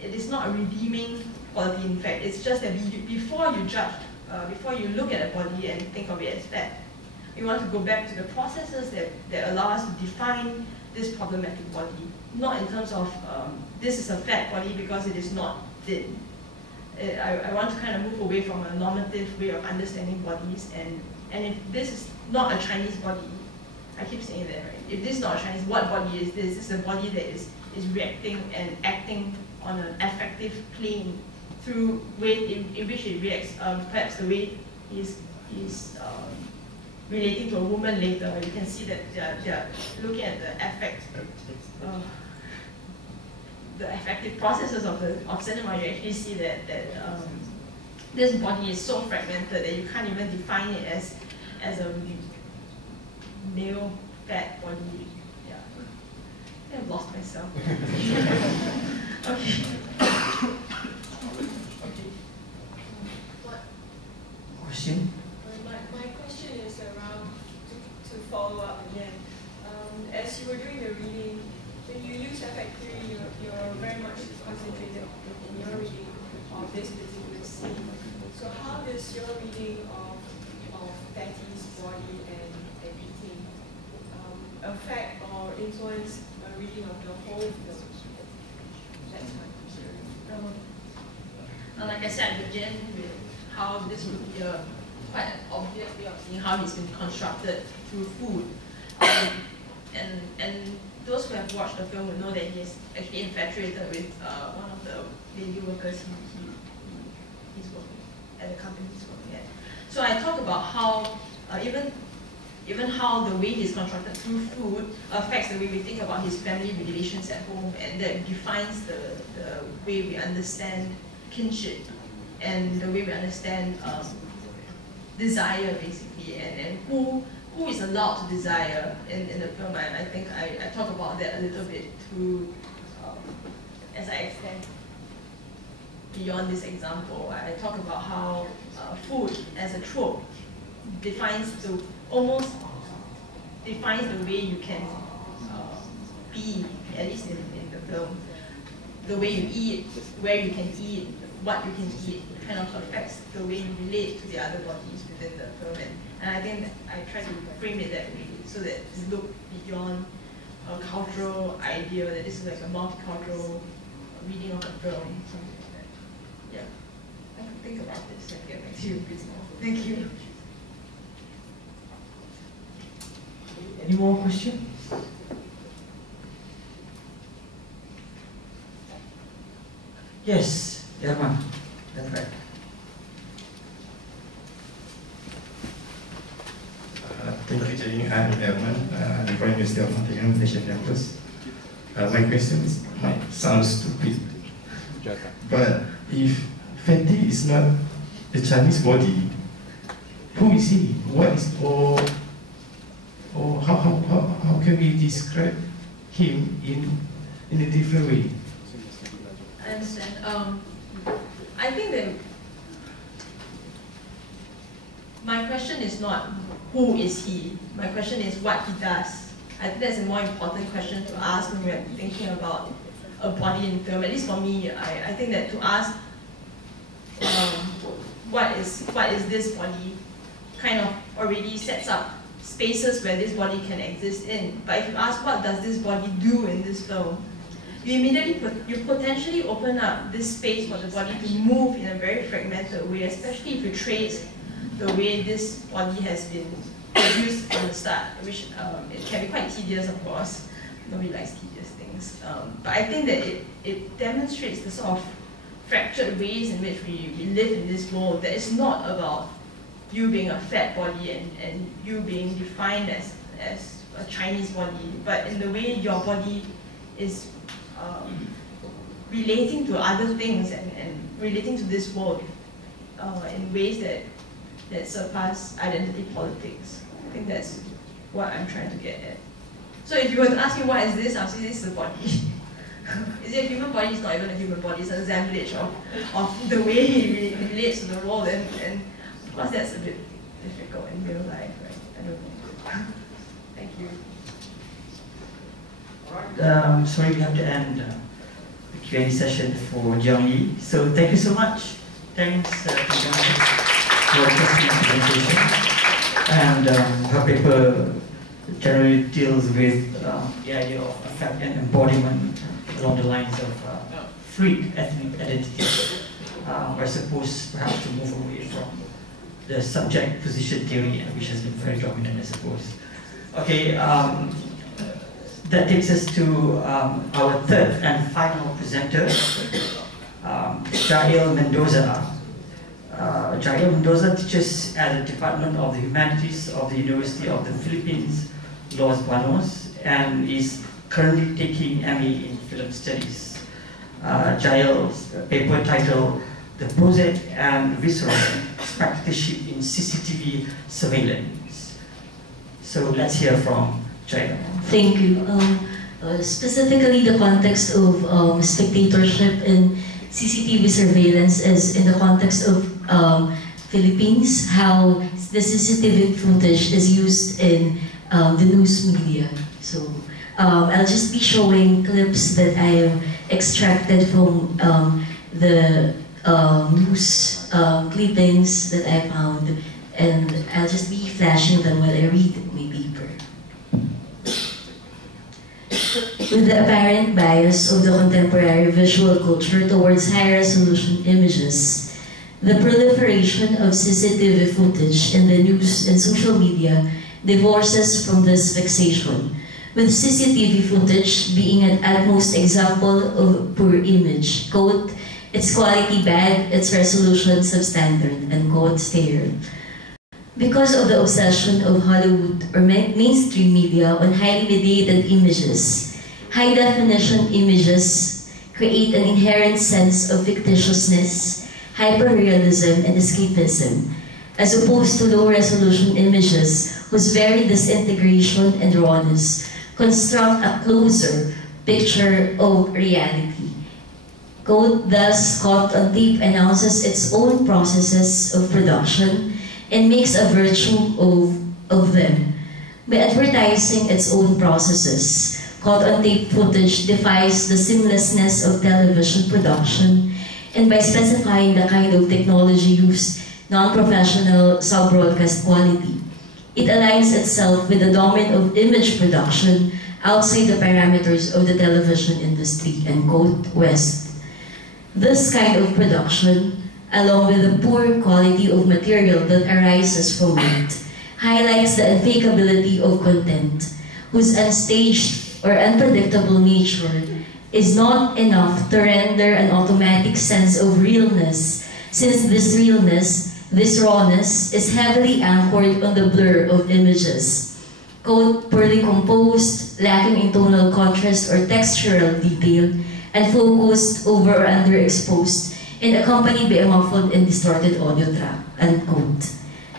it is not a redeeming quality. In fact, it's just that before you judge, before you look at a body and think of it as fat, you want to go back to the processes that allow us to define this problematic body, not in terms of this is a fat body because it is not thin. I want to kind of move away from a normative way of understanding bodies, and if this is not a Chinese body, I keep saying that, right? If this is not a Chinese, what body is this? This is a body that is reacting and acting on an affective plane through way in which it reacts. Perhaps the way he's relating to a woman later, you can see that they're looking at the affect, the affective processes of cinema. You actually see that this body is so fragmented that you can't even define it as a male fat body. Yeah, I've lost myself. Okay. Question? My question is around, to follow up again. As you were doing the reading, when you use affect theory, you're very much concentrated in your reading of this particular scene. So how does your reading of Betty's body and eating affect or influence a reading of the whole film? That's my question. Like I said, I begin with how this would be a quite an obvious way of seeing how he's been constructed through food. And those who have watched the film will know that he is actually infatuated with one of the lady workers he's working at, the company he's working at. So I talk about how even how the way he's constructed through food affects the way we think about his family relations at home, and that defines the way we understand kinship and the way we understand desire, basically, and who is allowed to desire in the film. I think I talk about that a little bit through, as I extend beyond this example. I talk about how food as a trope almost defines the way you can be, at least in the film. The way you eat, where you can eat, what you can eat, kind of affects the way you relate to the other bodies within the film. And I think I try to frame it that way, so that it's look beyond a cultural idea, that this is like a multicultural reading of a film, something like that. Yeah, I can think about this and get back to you. Thank you. Any more questions? Yes, Irma, that's right. morning. I'm Elman, I'm from University of Nottingham, Malaysia campus. My question might sound stupid, but if Fethi is not the Chinese body, who is he? What is, or how can we describe him in a different way? I understand. I think that my question is not who is he. My question is what he does. I think that's a more important question to ask when we're thinking about a body in film. At least for me, I think that to ask what is this body kind of already sets up spaces where this body can exist in. But if you ask what does this body do in this film, you potentially open up this space for the body to move in a very fragmented way, especially if you trace the way this body has been produced from the start, which it can be quite tedious, of course. Nobody likes tedious things. But I think that it demonstrates the sort of fractured ways in which we live in this world, that it's not about you being a fat body and you being defined as a Chinese body, but in the way your body is relating to other things and relating to this world in ways that surpass identity politics. I think that's what I'm trying to get at. So if you were to ask me what is this, I'll say this is a body. Is it a human body? It's not even a human body, it's an assemblage of the way he relates to the world, and of course that's a bit difficult in real life, right? I don't know. Thank you. Sorry, we have to end the Q&A session for Jiaying. So thank you so much. Thanks to Jiaying for the presentation. And her paper generally deals with the idea of affect and embodiment along the lines of fluid ethnic identity. I suppose perhaps to move away from the subject position theory, which has been very dominant, I suppose. Okay, that takes us to our third and final presenter, Jael Mendoza. Jael Mendoza teaches at the Department of the Humanities of the University of the Philippines, Los Banos, and is currently taking MA in Film Studies. Jael's paper titled The Prosaic and Visceral Spectatorship in CCTV Surveillance. So let's hear from Jael. Thank you. Specifically, the context of spectatorship in CCTV surveillance is in the context of Philippines, how the CCTV footage is used in the news media. So I'll just be showing clips that I have extracted from the news clippings that I found, and I'll just be flashing them while I read my paper. With the apparent bias of the contemporary visual culture towards high-resolution images, the proliferation of CCTV footage in the news and social media divorces from this fixation, with CCTV footage being an utmost example of poor image. Quote, its quality bad, its resolution substandard, unquote, sterile. Because of the obsession of Hollywood or mainstream media on highly mediated images, high-definition images create an inherent sense of fictitiousness, hyperrealism, and escapism, as opposed to low-resolution images whose very disintegration and rawness construct a closer picture of reality. Code thus caught on tape announces its own processes of production and makes a virtue of them. By advertising its own processes, caught on tape footage defies the seamlessness of television production, and by specifying the kind of technology used, non-professional sub-broadcast quality, it aligns itself with the domain of image production outside the parameters of the television industry, and quote, West. This kind of production, along with the poor quality of material that arises from it, highlights the unfakeability of content, whose unstaged or unpredictable nature is not enough to render an automatic sense of realness, since this realness, this rawness, is heavily anchored on the blur of images. quote, poorly composed, lacking in tonal contrast or textural detail, and focused, over or underexposed, and accompanied by a muffled and distorted audio track, unquote.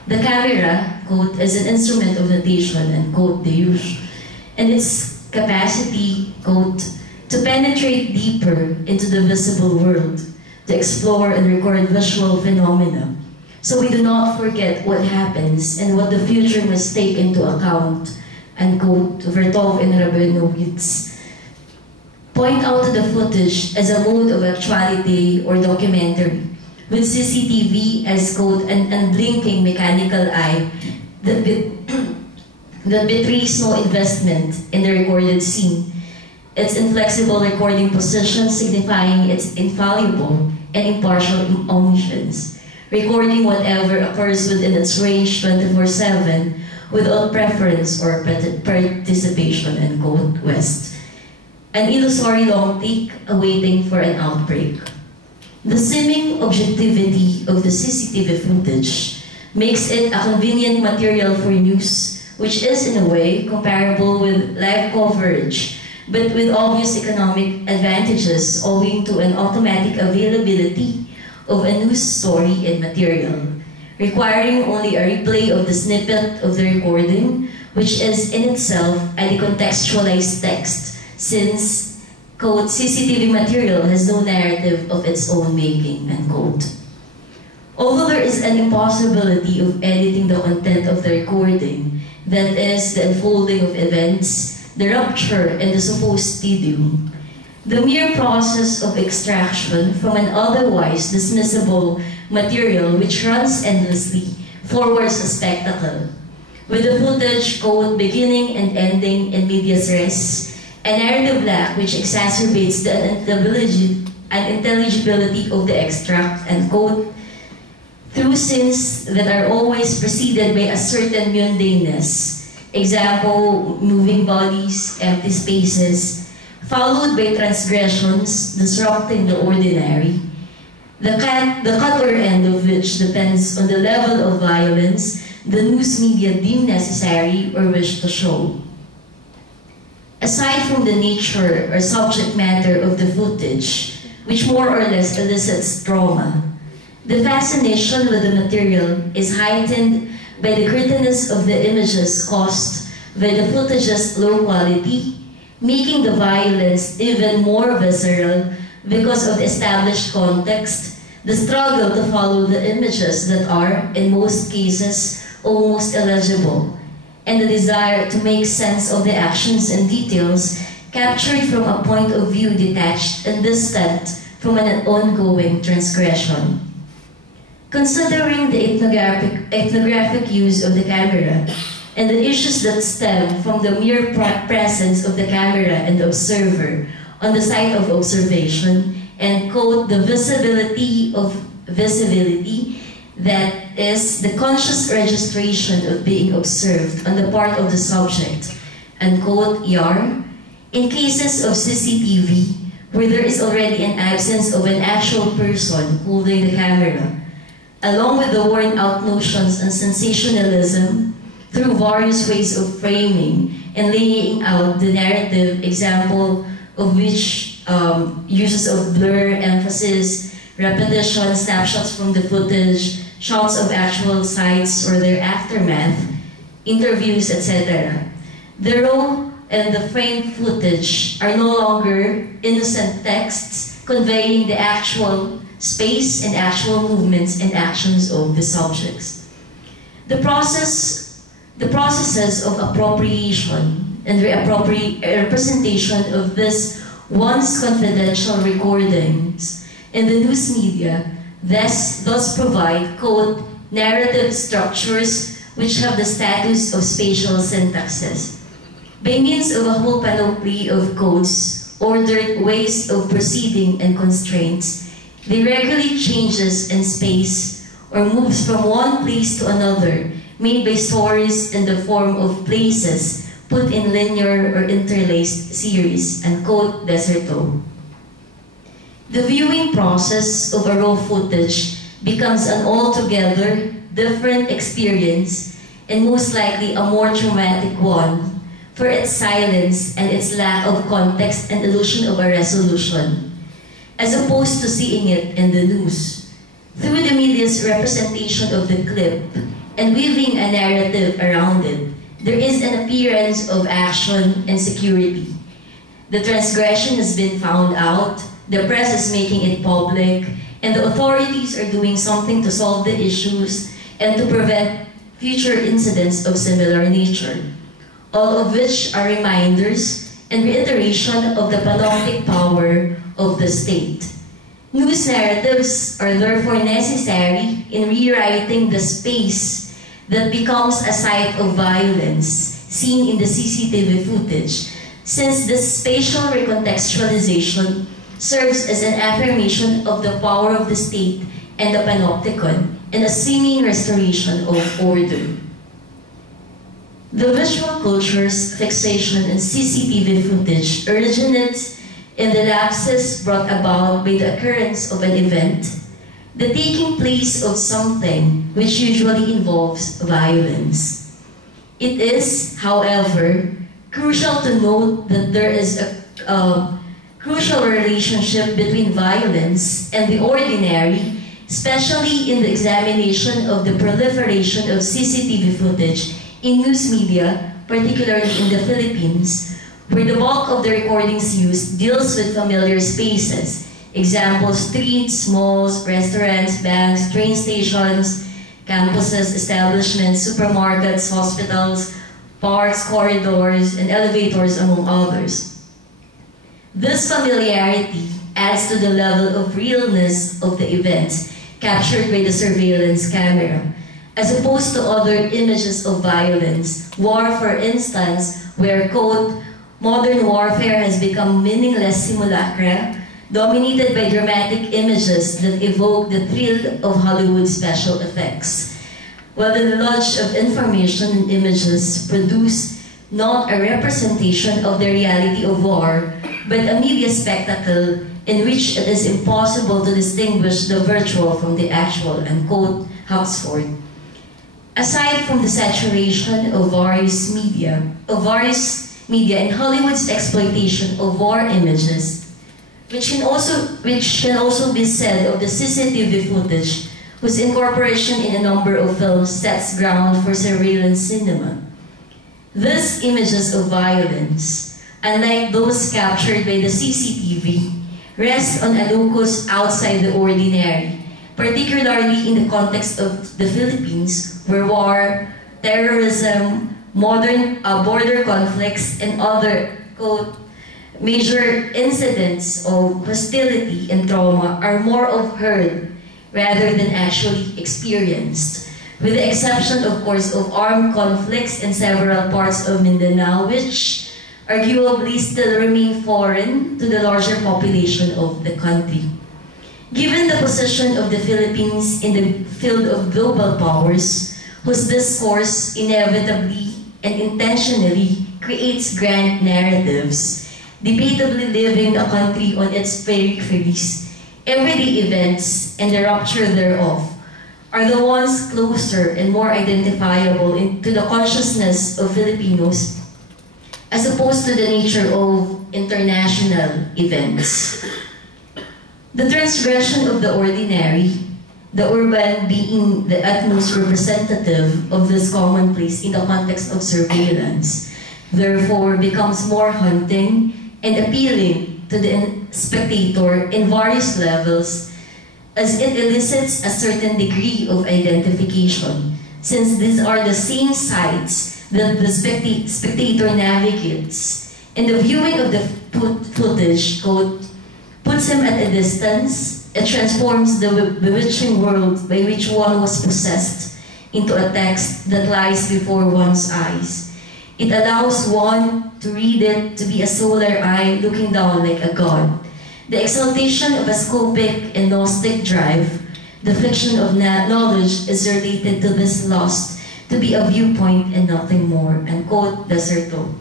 The camera, quote, is an instrument of notation, unquote, de use, and its capacity, quote, to penetrate deeper into the visible world, to explore and record visual phenomena, so we do not forget what happens and what the future must take into account, unquote, Vertov and Rabinowitz. Point out to the footage as a mode of actuality or documentary, with CCTV as, quote, an unblinking mechanical eye that betrays no investment in the recorded scene, its inflexible recording position signifying its infallible and impartial omniscience, recording whatever occurs within its range 24/7 without preference or participation, unquote, West. An illusory long take awaiting for an outbreak. The seeming objectivity of the CCTV footage makes it a convenient material for news, which is in a way comparable with live coverage, but with obvious economic advantages owing to an automatic availability of a news story and material, requiring only a replay of the snippet of the recording, which is in itself a decontextualized text, since, quote, CCTV material has no narrative of its own making, unquote. Although there is an impossibility of editing the content of the recording, that is, the unfolding of events, the rupture and the supposed tedium, the mere process of extraction from an otherwise dismissible material which runs endlessly forwards a spectacle, with the footage, quote, beginning and ending in medias res, a narrative lack which exacerbates the unintelligibility of the extract, and, quote, through scenes that are always preceded by a certain mundaneness, example, moving bodies, empty spaces, followed by transgressions disrupting the ordinary, the cutter end of which depends on the level of violence the news media deem necessary or wish to show. Aside from the nature or subject matter of the footage, which more or less elicits trauma, the fascination with the material is heightened by the grittiness of the images caused by the footage's low quality, making the violence even more visceral because of the established context, the struggle to follow the images that are, in most cases, almost illegible, and the desire to make sense of the actions and details captured from a point of view detached and distant from an ongoing transgression. Considering the ethnographic use of the camera and the issues that stem from the mere presence of the camera and the observer on the site of observation, and, quote, the visibility of visibility, that is, the conscious registration of being observed on the part of the subject, unquote, YAR, in cases of CCTV, where there is already an absence of an actual person holding the camera, along with the worn-out notions and sensationalism through various ways of framing and laying out the narrative, example of which uses of blur, emphasis, repetition, snapshots from the footage, shots of actual sites or their aftermath, interviews, etc. The raw and the framed footage are no longer innocent texts conveying the actual space and actual movements and actions of the subjects. The processes of appropriation and representation of this once confidential recordings in the news media thus provide, quote, narrative structures which have the status of spatial syntaxes. By means of a whole panoply of codes, ordered ways of proceeding and constraints, they regularly changes in space or moves from one place to another, made by stories in the form of places put in linear or interlaced series, unquote, Deserto. The viewing process of a raw footage becomes an altogether different experience and most likely a more traumatic one, for its silence and its lack of context and illusion of a resolution, as opposed to seeing it in the news. Through the media's representation of the clip and weaving a narrative around it, there is an appearance of action and security. The transgression has been found out, the press is making it public, and the authorities are doing something to solve the issues and to prevent future incidents of similar nature, all of which are reminders and reiteration of the panoptic power of the state. News narratives are therefore necessary in rewriting the space that becomes a site of violence seen in the CCTV footage, since this spatial recontextualization serves as an affirmation of the power of the state and the panopticon, and a seeming restoration of order. The visual culture's fixation on CCTV footage originates in the lapses brought about by the occurrence of an event, the taking place of something which usually involves violence. It is, however, crucial to note that there is a crucial relationship between violence and the ordinary, especially in the examination of the proliferation of CCTV footage in news media, particularly in the Philippines, where the bulk of the recordings used deals with familiar spaces. Examples: streets, malls, restaurants, banks, train stations, campuses, establishments, supermarkets, hospitals, parks, corridors, and elevators, among others. This familiarity adds to the level of realness of the events captured by the surveillance camera, as opposed to other images of violence, war for instance, where, quote, modern warfare has become meaningless simulacra, dominated by dramatic images that evoke the thrill of Hollywood special effects, while the deluge of information and images produce not a representation of the reality of war, but a media spectacle in which it is impossible to distinguish the virtual from the actual, unquote, Huxford. Aside from the saturation of various media and Hollywood's exploitation of war images, which can also be said of the CCTV footage, whose incorporation in a number of films sets ground for surveillance cinema. These images of violence, unlike those captured by the CCTV, rest on a locus outside the ordinary, particularly in the context of the Philippines, where war, terrorism, modern border conflicts, and other, quote, major incidents of hostility and trauma are more of heard rather than actually experienced, with the exception, of course, of armed conflicts in several parts of Mindanao, which arguably still remain foreign to the larger population of the country. Given the position of the Philippines in the field of global powers, whose discourse inevitably and intentionally creates grand narratives, debatably leaving the country on its peripheries, everyday events and the rupture thereof are the ones closer and more identifiable to the consciousness of Filipinos, as opposed to the nature of international events. The transgression of the ordinary, the urban being the utmost representative of this commonplace in the context of surveillance, therefore becomes more haunting and appealing to the spectator in various levels, as it elicits a certain degree of identification, since these are the same sites that the spectator navigates, and the viewing of the footage, quote, puts him at a distance. It transforms the bewitching world by which one was possessed into a text that lies before one's eyes. It allows one to read it to be a solar eye looking down like a god. The exaltation of a scopic and gnostic drive, the fiction of knowledge, is related to this lust to be a viewpoint and nothing more, unquote, Deserto.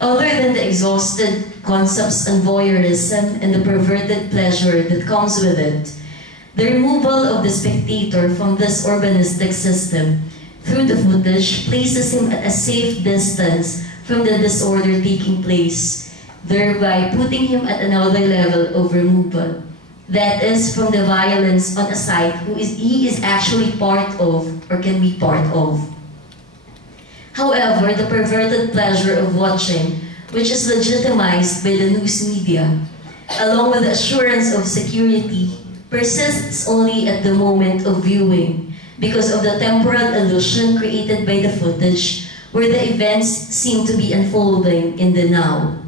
Other than the exhausted concepts on voyeurism and the perverted pleasure that comes with it, the removal of the spectator from this urbanistic system through the footage places him at a safe distance from the disorder taking place, thereby putting him at another level of removal. That is, from the violence on a site he is actually part of or can be part of. However, the perverted pleasure of watching, which is legitimized by the news media, along with the assurance of security, persists only at the moment of viewing because of the temporal illusion created by the footage where the events seem to be unfolding in the now.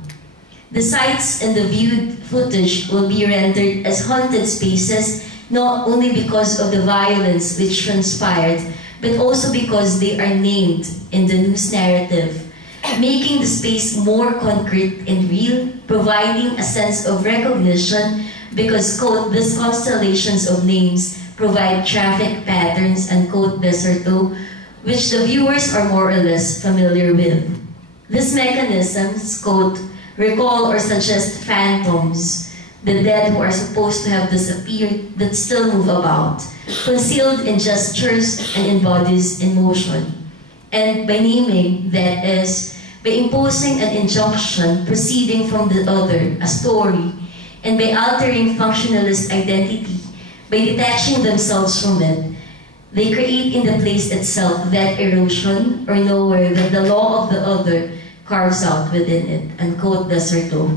The sites and the viewed footage will be rendered as haunted spaces not only because of the violence which transpired, but also because they are named in the news narrative, making the space more concrete and real, providing a sense of recognition because, quote, these constellations of names provide traffic patterns, unquote, deserto, which the viewers are more or less familiar with. These mechanisms, quote, recall or suggest phantoms, the dead who are supposed to have disappeared that still move about, concealed in gestures and in bodies in motion. And by naming, that is, by imposing an injunction proceeding from the other, a story, and by altering functionalist identity, by detaching themselves from it, they create in the place itself that erosion or nowhere that the law of the other carves out within it, unquote, deserto.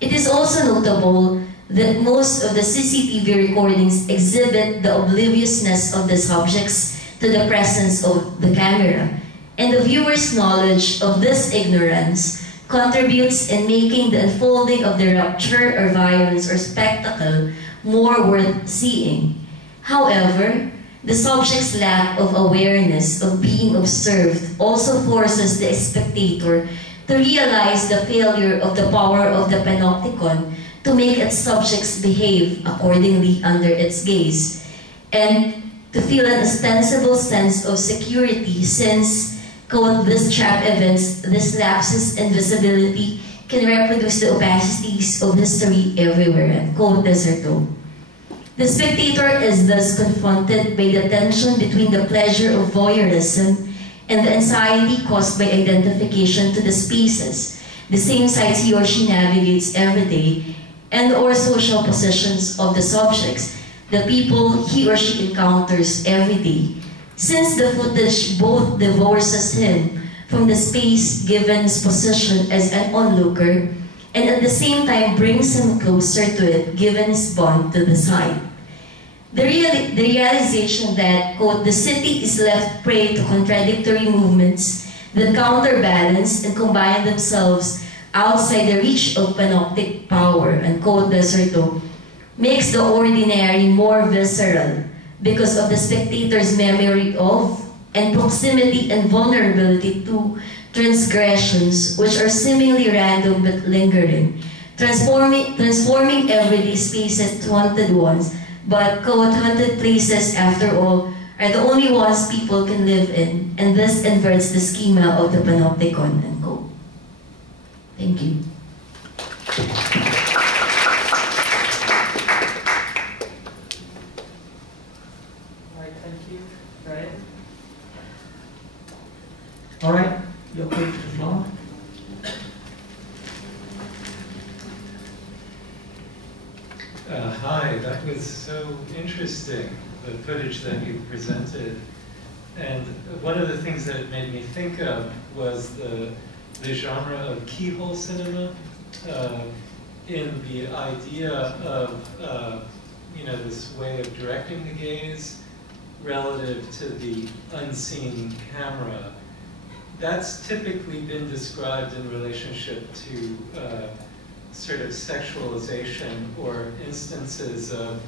It is also notable that most of the CCTV recordings exhibit the obliviousness of the subjects to the presence of the camera, and the viewer's knowledge of this ignorance contributes in making the unfolding of the rupture or violence or spectacle more worth seeing. However, the subject's lack of awareness of being observed also forces the spectator to realize the failure of the power of the panopticon to make its subjects behave accordingly under its gaze, and to feel an ostensible sense of security since, quote, these trap events, these lapses in visibility can reproduce the opacities of history everywhere, quote, deserto. The spectator is thus confronted by the tension between the pleasure of voyeurism and the anxiety caused by identification to the spaces, the same sites he or she navigates every day, and or social positions of the subjects, the people he or she encounters every day, since the footage both divorces him from the space given his position as an onlooker, and at the same time brings him closer to it given his bond to the site. The realization that, quote, the city is left prey to contradictory movements that counterbalance and combine themselves outside the reach of panoptic power, unquote, deserto, makes the ordinary more visceral because of the spectator's memory of and proximity and vulnerability to transgressions which are seemingly random but lingering, transforming everyday spaces to haunted ones, but, quote, haunted places, after all, are the only ones people can live in, and this inverts the schema of the panopticon, unquote. Thank you. Right, thank you. Jael? All right, you're going to the floor. Hi, that was so interesting, the footage that you presented. And one of the things that it made me think of was the genre of keyhole cinema, in the idea of this way of directing the gaze relative to the unseen camera. That's typically been described in relationship to sort of sexualization or instances of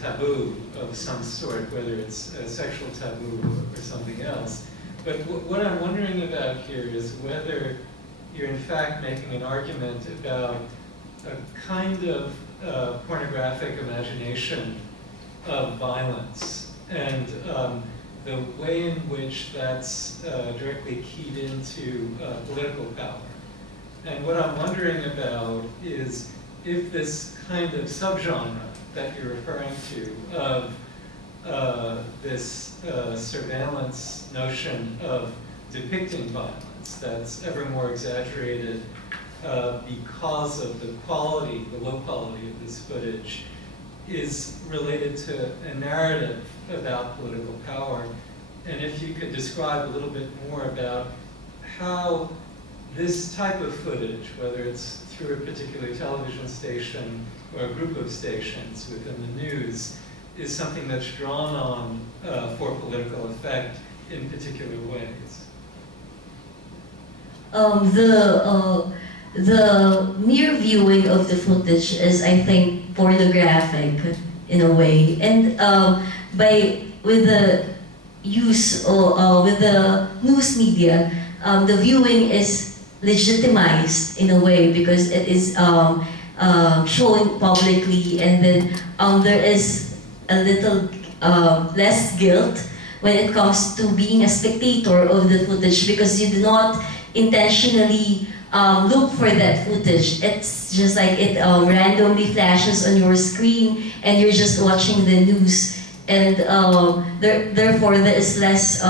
taboo of some sort, whether it's a sexual taboo or something else. But what I'm wondering about here is whether you're in fact making an argument about a kind of pornographic imagination of violence and the way in which that's directly keyed into political power. And what I'm wondering about is if this kind of subgenre that you're referring to of this surveillance notion of depicting violence that's ever more exaggerated because of the quality, the low quality of this footage, is related to a narrative about political power. And if you could describe a little bit more about how this type of footage, whether it's through a particular television station or a group of stations within the news, is something that's drawn on for political effect in particular ways. The mere viewing of the footage is, I think, pornographic in a way, and with the use or with the news media, the viewing is legitimized in a way because it is shown publicly, and then there is a little less guilt when it comes to being a spectator of the footage, because you do not intentionally look for that footage. It's just like it randomly flashes on your screen and you're just watching the news, and therefore there is less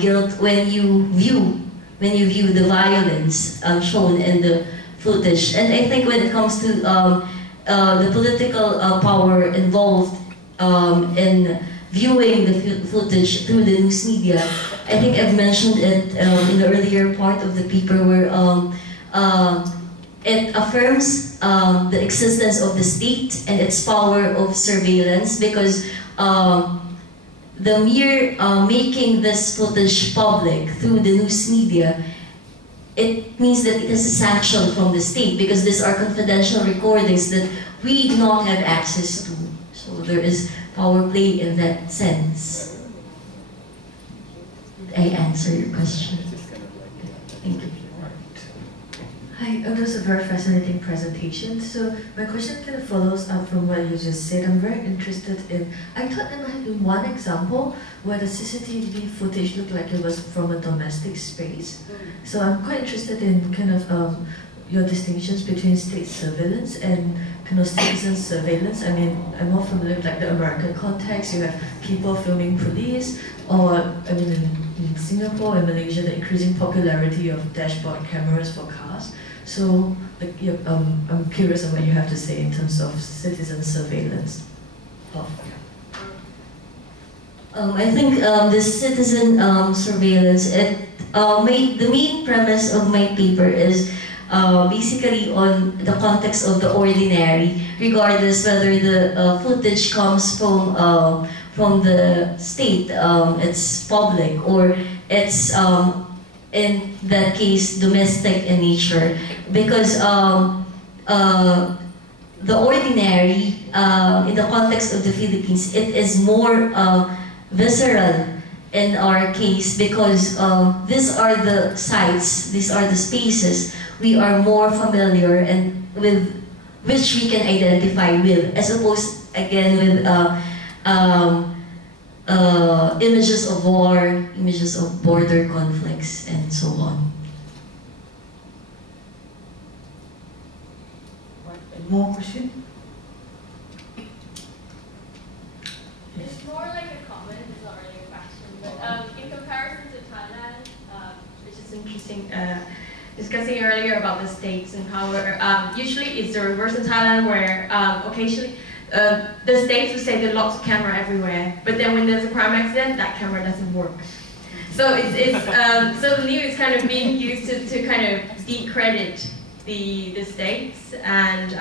guilt when you view the violence shown in the footage. And I think when it comes to the political power involved in viewing the footage through the news media, I think I've mentioned it in the earlier part of the paper, where it affirms the existence of the state and its power of surveillance, because the mere making this footage public through the news media, it means that it is a sanction from the state, because these are confidential recordings that we do not have access to. So there is power play in that sense. Did I answer your question? Thank you. Hi, that was a very fascinating presentation. So my question kind of follows up from what you just said. I'm very interested in, I thought there might have been one example where the CCTV footage looked like it was from a domestic space. So I'm quite interested in kind of your distinctions between state surveillance and kind of citizen surveillance. I mean, I'm more familiar with like the American context. You have people filming police, or I mean in Singapore and Malaysia, the increasing popularity of dashboard cameras for cars. So like, I'm curious on what you have to say in terms of citizen surveillance. I think the citizen surveillance, the main premise of my paper is basically on the context of the ordinary, regardless whether the footage comes from the state, it's public, or it's in that case domestic in nature, because the ordinary in the context of the Philippines, it is more visceral in our case, because these are the sites, these are the spaces we are more familiar and with which we can identify with, as opposed again with images of war, images of border conflicts, and so on. More question? It's more like a comment, it's not really a question, but in comparison to Thailand, which is interesting, discussing earlier about the states and power, usually it's the reverse in Thailand, where occasionally the states will say there are lots of camera everywhere, but then when there's a crime accident, that camera doesn't work. So so the news is kind of being used to kind of decredit the states, and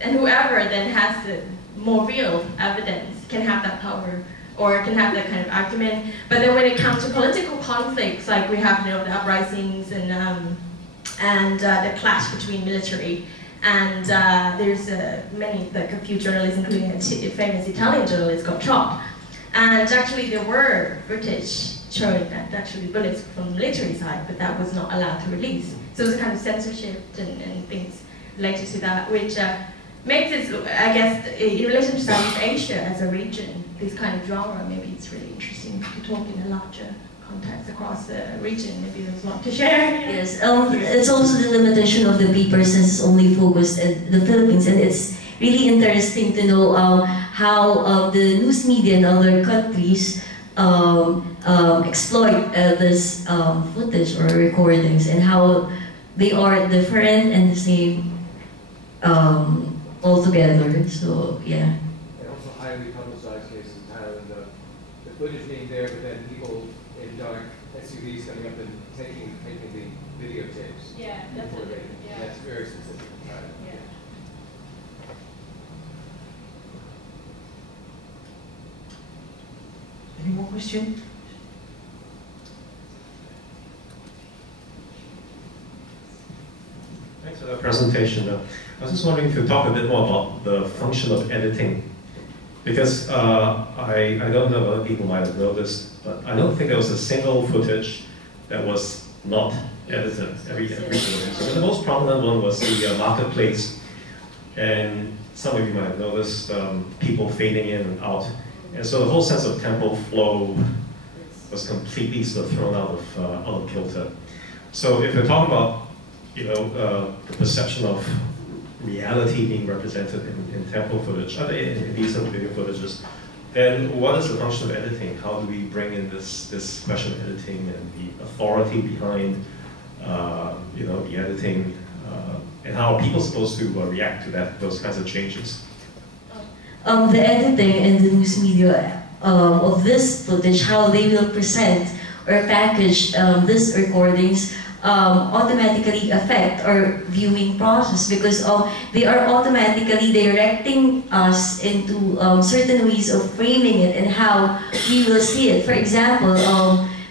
whoever then has the more real evidence can have that power, or can have that kind of argument. But then when it comes to political conflicts, like we have, you know, the uprisings and the clash between military, and there's many, like a few journalists, including a famous Italian journalist, got shot. And actually there were footage showing that actually bullets from the military side, but that was not allowed to release. So it was a kind of censorship and things related to that, which makes it, I guess, in relation to Southeast Asia as a region, this kind of genre, maybe it's really interesting to talk in a larger context across the region. Maybe there's a lot to share. Yes, it's also the limitation of the paper, since it's only focused in the Philippines, and it's really interesting to know how the news media in other countries exploit this footage or recordings, and how they are different and the same altogether. So yeah. And also highly publicized cases in Thailand of the footage being there, but then people in dark SUVs coming up and taking the videotapes. Yeah, definitely. Yeah. That's very specific in Thailand. Yeah. Any more questions? Thanks for that presentation. I was just wondering if you could talk a bit more about the function of editing. Because I don't know if other people might have noticed, but I don't think there was a single footage that was not edited every footage. So the most prominent one was the marketplace. And some of you might have noticed people fading in and out. And so the whole sense of temporal flow was completely sort of thrown out of kilter. So if you're talking about, the perception of reality being represented in temporal footage, in these sort of video footages, then what is the function of editing? How do we bring in this question of editing and the authority behind, the editing, and how are people supposed to react to those kinds of changes? The editing and the news media of this footage, how they will present or package these recordings automatically affect our viewing process, because they are automatically directing us into certain ways of framing it and how we will see it. For example,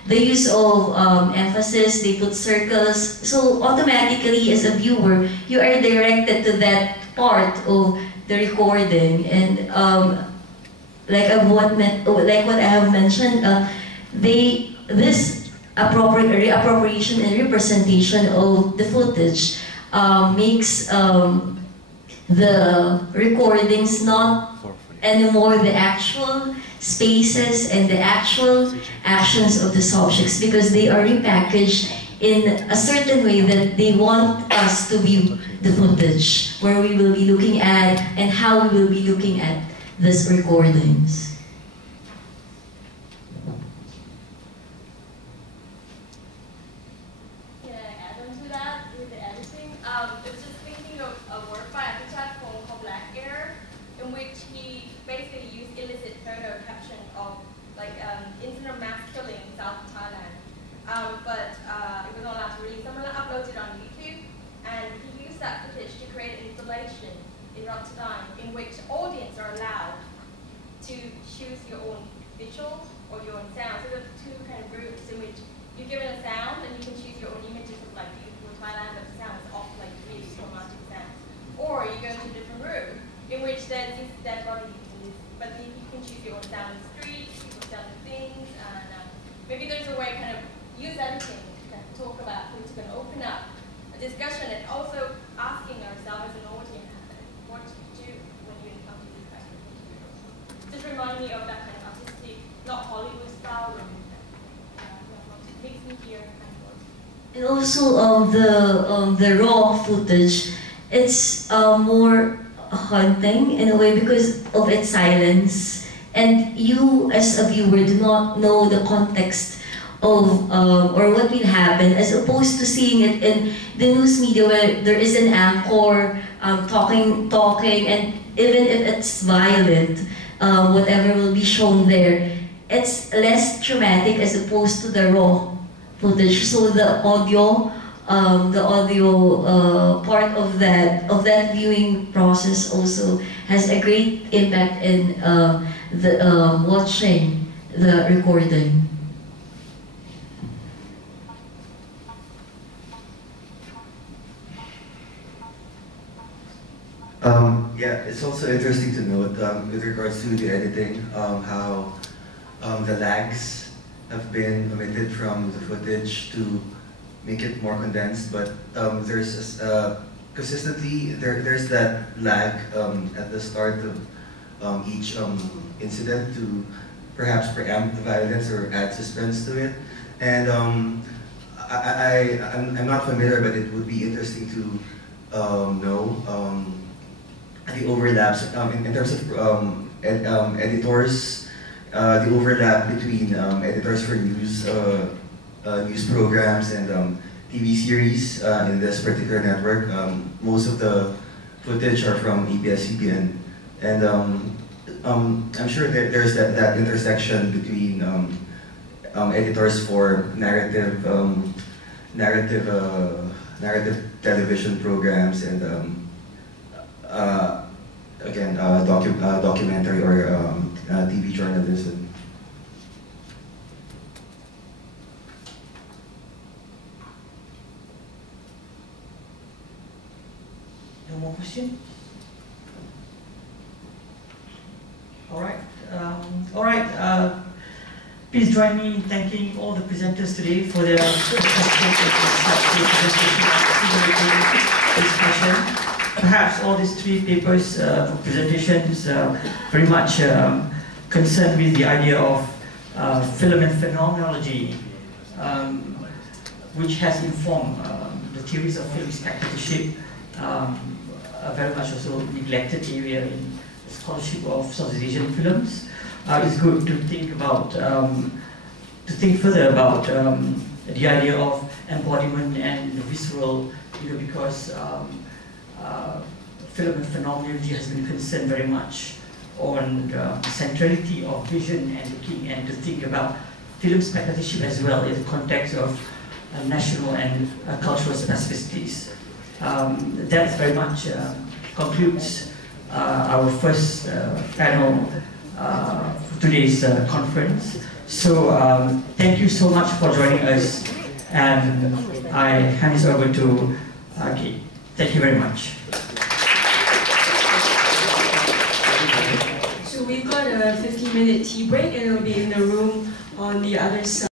the use of emphasis, they put circles, so automatically as a viewer, you are directed to that part of the recording. And like what I have mentioned, this reappropriation and representation of the footage makes the recordings not anymore the actual spaces and the actual actions of the subjects, because they are repackaged in a certain way that they want us to view the footage, where we will be looking at and how we will be looking at these recordings. In which audience are allowed to choose your own visual or your own sound. So there are two kind of groups in which you're given a sound and you can choose your own images of like beautiful Thailand, but the sound is off like really traumatic sounds. Or you go to a different room in which there's this dead body, but you can choose your own sound in the streets, people selling things, and maybe there's a way kind of use editing to kind of talk about things, to kind of open up a discussion, and also asking ourselves as an audience, what do you do when you encounter these kinds of things? Just remind me of that kind of artistic, not Hollywood style, makes me hear kind of. And also the raw footage, it's more haunting in a way because of its silence, and you as a viewer do not know the context of or what will happen, as opposed to seeing it in the news media where there is an anchor talking, and even if it's violent, whatever will be shown there, it's less traumatic as opposed to the raw footage. So the audio part of that viewing process also has a great impact in watching the recording. Yeah, it's also interesting to note with regards to the editing, how the lags have been omitted from the footage to make it more condensed, but there's consistently, there's that lag at the start of each incident to perhaps preempt the violence or add suspense to it. And I'm not familiar, but it would be interesting to know the overlaps in terms of editors, the overlap between editors for news programs and TV series in this particular network. Most of the footage are from ABS-CBN, and I'm sure that there's that intersection between editors for narrative television programs and again documentary or TV journalism. No more question? All right. Please join me in thanking all the presenters today for their discussion. Perhaps all these 3 papers presentations very much concerned with the idea of film and phenomenology, which has informed the theories of film spectatorship, a very much also neglected area in the scholarship of Southeast Asian films. It's good to think about, to think further about the idea of embodiment and the visceral, because film and phenomenology has been concerned very much on the centrality of vision and looking, and to think about film spectatorship as well in the context of national and cultural specificities. That very much concludes our first panel for today's conference. So thank you so much for joining us, and I hand this over to Kate. Thank you very much. So we've got a 15-minute tea break, and it'll be in the room on the other side.